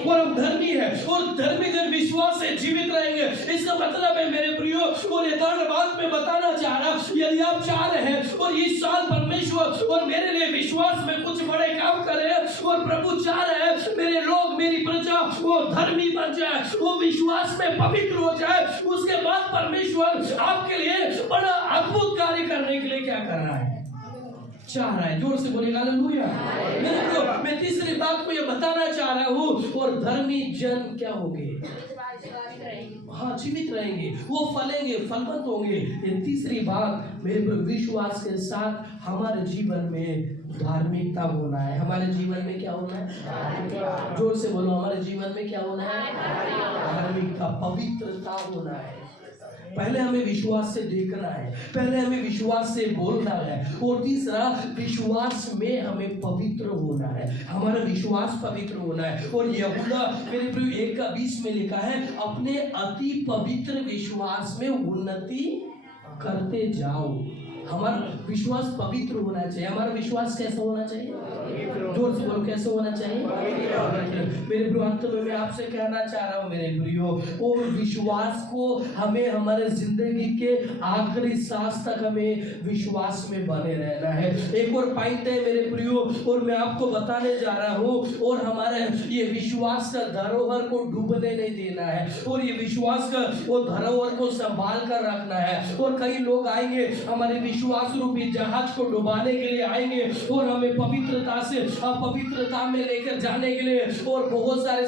और हम धर्मी है और धर्मी जन विश्वास से जीवित रहेंगे। इसका मतलब है मेरे प्रियो, और ये थर्ड बात मैं बताना चाह रहा, यदि आप चाह रहे हैं और इस साल परमेश्वर और मेरे लिए विश्वास में कुछ बड़े काम करे और प्रभु चाह रहे हैं मेरे लोग मेरी प्रजा वो धर्मी बन जाए, वो विश्वास में पवित्र हो जाए, उसके बाद परमेश्वर आपके लिए बड़ा अद्भुत कार्य करने के लिए क्या कर रहा है, चाह रहा है। जोर से बोलिए हालेलुया। मेरे प्रियो, मैं तीसरी बात को ये बताना चाह रहा हूँ, और धर्मी जन क्या होंगे, हाँ जीवित रहेंगे, वो फलेंगे फलवंत होंगे। ये तीसरी बात मेरे विश्वास के साथ हमारे जीवन में धार्मिकता होना है। हमारे जीवन में क्या होना है, जोर से बोलो, हमारे जीवन में क्या होना है, धार्मिकता पवित्रता होना है। पहले हमें विश्वास से देखना है, पहले हमें विश्वास से बोलना है, और तीसरा विश्वास में हमें पवित्र होना है, हमारा विश्वास पवित्र होना है। और यहूदा मेरे प्रिय 1:20 में लिखा है, अपने अति पवित्र विश्वास में उन्नति करते जाओ। हमारा विश्वास पवित्र होना चाहिए। हमारा विश्वास कैसा होना चाहिए, जोर से बोलो, कैसे होना चाहिए। मेरे प्रियो, अंत में मैं आपसे कहना चाह रहा हूँ मेरे प्रियो, और विश्वास को हमें हमारे जिंदगी के आखिरी सांस तक हमें विश्वास में बने रहना है। एक और पॉइंट है मेरे प्रियो, और मैं आपको बताने जा रहा हूँ, और हमारे ये विश्वास का धरोहर को डूबने नहीं देना है, और ये विश्वास का वो धरोहर को संभाल कर रखना है। और कई लोग आएंगे हमारे विश्वास रूपी जहाज को डुबाने के लिए आएंगे, और हमें पवित्रता से पवित्रता में लेकर जाने के लिए, और बहुत सारे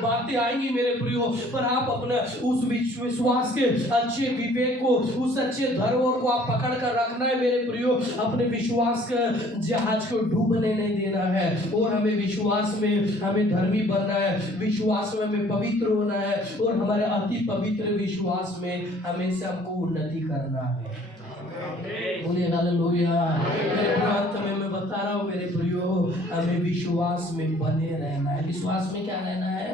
बातें आएंगी मेरे प्रियो, पर आप अपने उस विश्वास के अच्छे विवेक को, उस अच्छे धरोहर को आप पकड़ कर रखना है मेरे प्रियो। अपने विश्वास का जहाज को डूबने नहीं देना है, और हमें विश्वास में हमें धर्मी बनना है, विश्वास में हमें पवित्र होना है, और हमारे अति पवित्र विश्वास में हमेशा हमको उन्नति करना है। बोलिए हालेलुया। मेरे अंत में मैं बता रहा हूँ मेरे प्रियो, हमें विश्वास में बने रहना है। विश्वास में क्या रहना है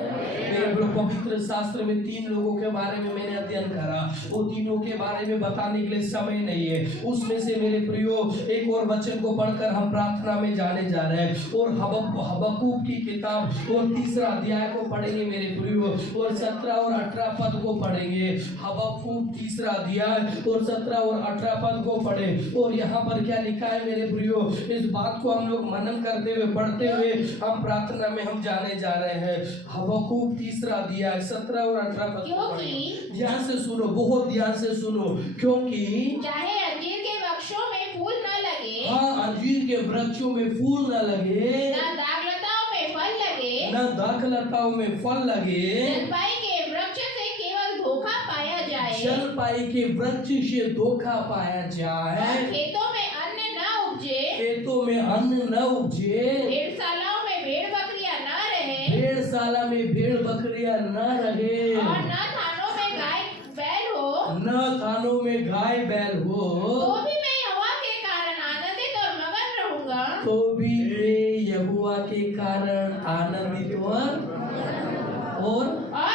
मेरे प्रियो, पवित्र शास्त्र में 3 लोगों के बारे में मैंने अध्ययन करा, वो तीनों के बारे में बताने के लिए समय नहीं है। उसमें से मेरे प्रियो एक और वचन को पढ़कर हम प्रार्थना में जाने जा रहे हैं, और हबक्कूक की किताब और 3रा अध्याय को पढ़ेंगे मेरे प्रियो, और 17 और 18 पद को पढ़ेंगे। हबक्कूक 3रा अध्याय और 17 और 18 पद को पढ़े। और यहाँ पर क्या लिखा है मेरे प्रियो, इस बात को हम लोग मनन करते हुए पढ़ते हुए हम प्रार्थना में हम जाने जा रहे हैं। हबक्कूक 3रा अध्याय 17 और 18 पद को पढ़ें। ध्यान से सुनो, बहुत ध्यान से सुनो, क्योंकि चाहे अंजीर के वृक्षों में फूल न लगे, हाँ अंजीर के वृक्षों में फूल न लगे, न दाखलताओं में फल लगे, न दाखलताओं में फल लगे, जलपाई के वृक्ष से केवल धोखा पाया जाए, जलपाई के वृक्ष से धोखा पाया जाए, और खेतों में अन्न न उपजे, खेतों में अन्न न उपजे, भेड़शालाओं में भेड़ बकरियां न रहे, भेड़शाला में भेड़ बकरियां न रहे, और न थानों में गाय बैल हो, न थानों में गाय बैल हो, तो भी मैं यहोवा के कारण आनंदित और मगन रहूंगा, तो भी मैं यहोवा के कारण आनंदित और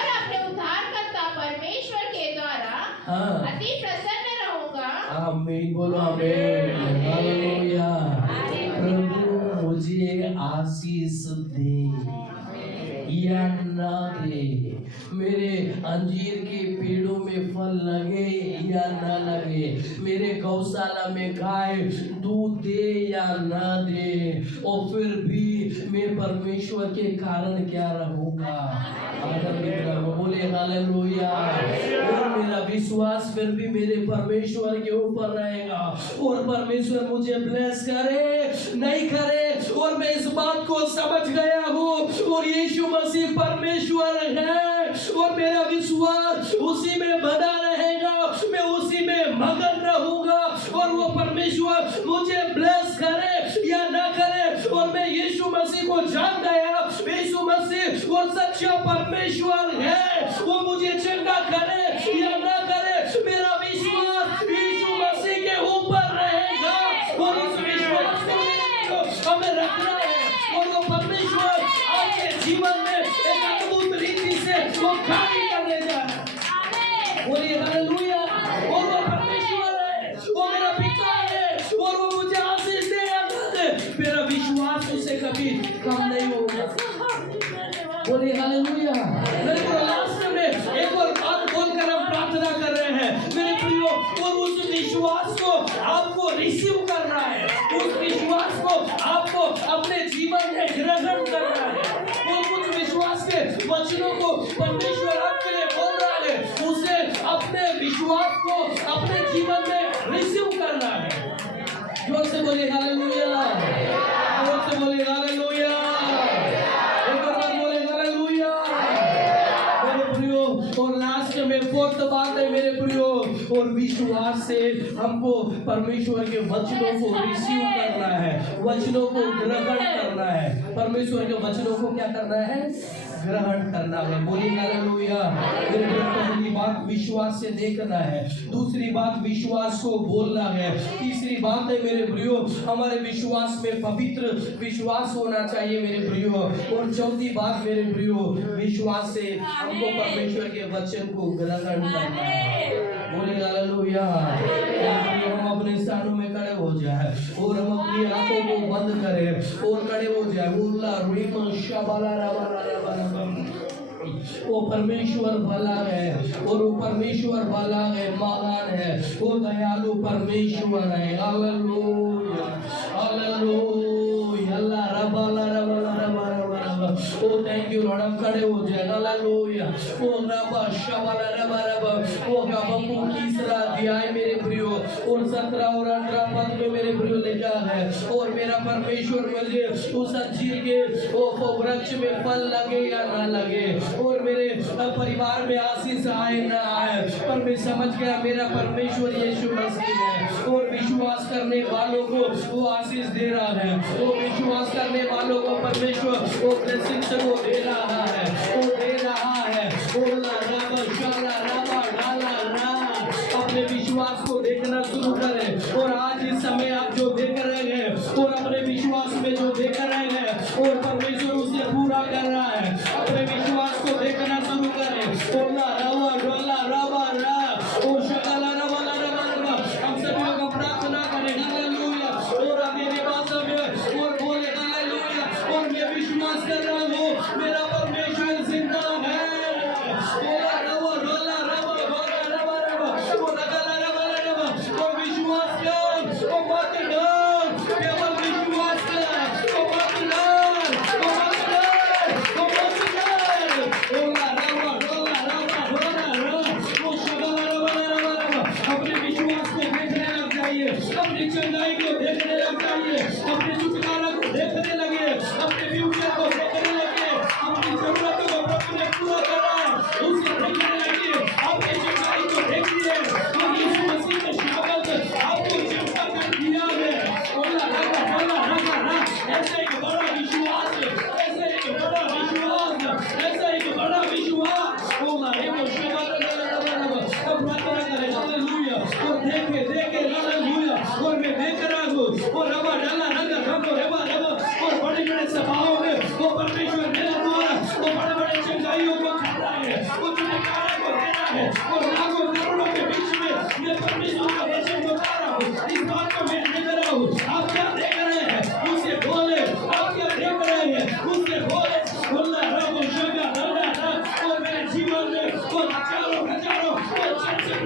अपने उद्धारकर्ता परमेश्वर के द्वारा हाँ अति प्रसन्न रहूंगा। आमीन, बोलो आमीन, हालेलुया। प्रभु मुझे आशीष दे या ना दे, मेरे अंजीर के पेड़ों में फल लगे या ना लगे, मेरे गौशाला में गाय दूध दे या ना दे, और फिर भी मैं परमेश्वर के कारण क्या रहूंगा, आनंदित रहूंगा। बोले हालेलुया। और मेरा विश्वास फिर भी मेरे परमेश्वर के ऊपर रहेगा, और परमेश्वर मुझे ब्लेस करे नहीं करे, और मैं इस बात को समझ गया हूँ और यीशु मसीह परमेश्वर है, और मेरा विश्वास उसी में बना रहेगा, मैं उसी में मगन रहूंगा, और वो परमेश्वर मुझे ब्लेस करे या ना करे, और मैं यीशु मसीह को जान गया, यीशु मसीह और सच्चा परमेश्वर है, वो मुझे चंगा करे या ना करे, मेरा विश्वास यीशु मसीह के ऊपर रहेगा, और इस विश्वास को हमें रखना है, और वो परमेश्वर आपके जीवन में एक अद्भुत रीति से वो कार्य करने जा रहा है। बोलिए हालेलुया। और वो परमेश्वर है, वो मेरा पिता है, और वो मुझे आशीष दे, मेरा विश्वास उससे कभी कम नहीं होगा। बोलिए हालेलुया। मेरे को लास्ट में एक और बात बोलकर हम प्रार्थना कर रहे हैं मेरे प्रियो, और उस विश्वास को आपको रिसीव करना है, उस विश्वास को आपको अपने जीवन में ग्रहण करना है, और कुछ विश्वास के वचनों को परमेश्वर आपके लिए बोल रहा है, उसे अपने विश्वास को अपने जीवन में रिसीव करना है। जोर से बोलिए हालेलुया, जोर से बोलिए हालेलुया, एक बार बोले हालेलुया मेरे प्रियो। और लास्ट में फोर्थ बात है मेरे प्रियो, और विश्वास से हमको परमेश्वर के वचनों को रिसीव करना है, वचनों को ग्रहण करना है, परमेश्वर के वचनों को क्या करना है, ग्रहण करना है। बोलिए हालेलुया। मेरे प्रियो, पहली बात विश्वास से देखना है, दूसरी बात विश्वास को बोलना है, तीसरी बात है मेरे प्रियो हमारे विश्वास में पवित्र विश्वास होना चाहिए मेरे प्रियो, और चौथी बात मेरे प्रियो विश्वास से हमको परमेश्वर के वचन को ग्रहण करना है। बोले हालेलुया। हम अपने स्थानों में खड़े हो जाए, और हम अपनी आंखों को बंद करें और खड़े हो जाए। उल्ला रीमो शबाला रबाला रबाला। वो परमेश्वर भला है, और वो परमेश्वर भला है, महान है, वो दयालु परमेश्वर है। Hallelujah hallelujah. अल्लाह रबाला रबाला रबाला रबाला। Oh thank you lord. हम खड़े हो जाए। हालेलुया। ओ रबा शबाला रबा रबा। ओ गबकू तीसरा अध्याय मेरे प्रियो और 17 और 18 पद में मेरे प्रियो लिखा है, और मेरा परमेश्वर मुझे उस अंजीर के वो वृक्ष में फल लगे या ना लगे, और मेरे परिवार में आशीष आए ना आए, पर मैं समझ गया मेरा परमेश्वर यीशु मसीह है, और विश्वास करने वालों को वो आशीष दे रहा है, वो विश्वास करने वालों को परमेश्वर वो ब्लेसिंग्स को दे रहा है, वो दे रहा है। अपने विश्वास को देखना शुरू करें, और आज इस समय आप जो देख रहे हैं और अपने विश्वास में जो देख रहे हैं, और परमेश्वर उसे पूरा कर रहा है, अपने विश्वास को देखना शुरू करें। ओला रवा रोला रवा रा ओ शकला रवा रवा रवा। हम सभी लोग प्रार्थना करें हालेलुया, और आगे निवास में और बोले हालेलुया। और मैं विश्वास कर रहा हूँ मेरा परमेश्वर जिंदा है,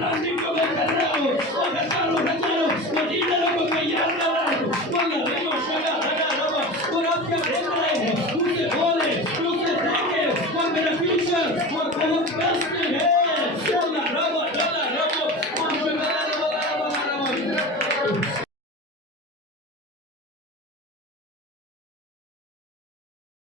प्लास्टिक को मैं कर रहा हूँ, अगर चारों हाथों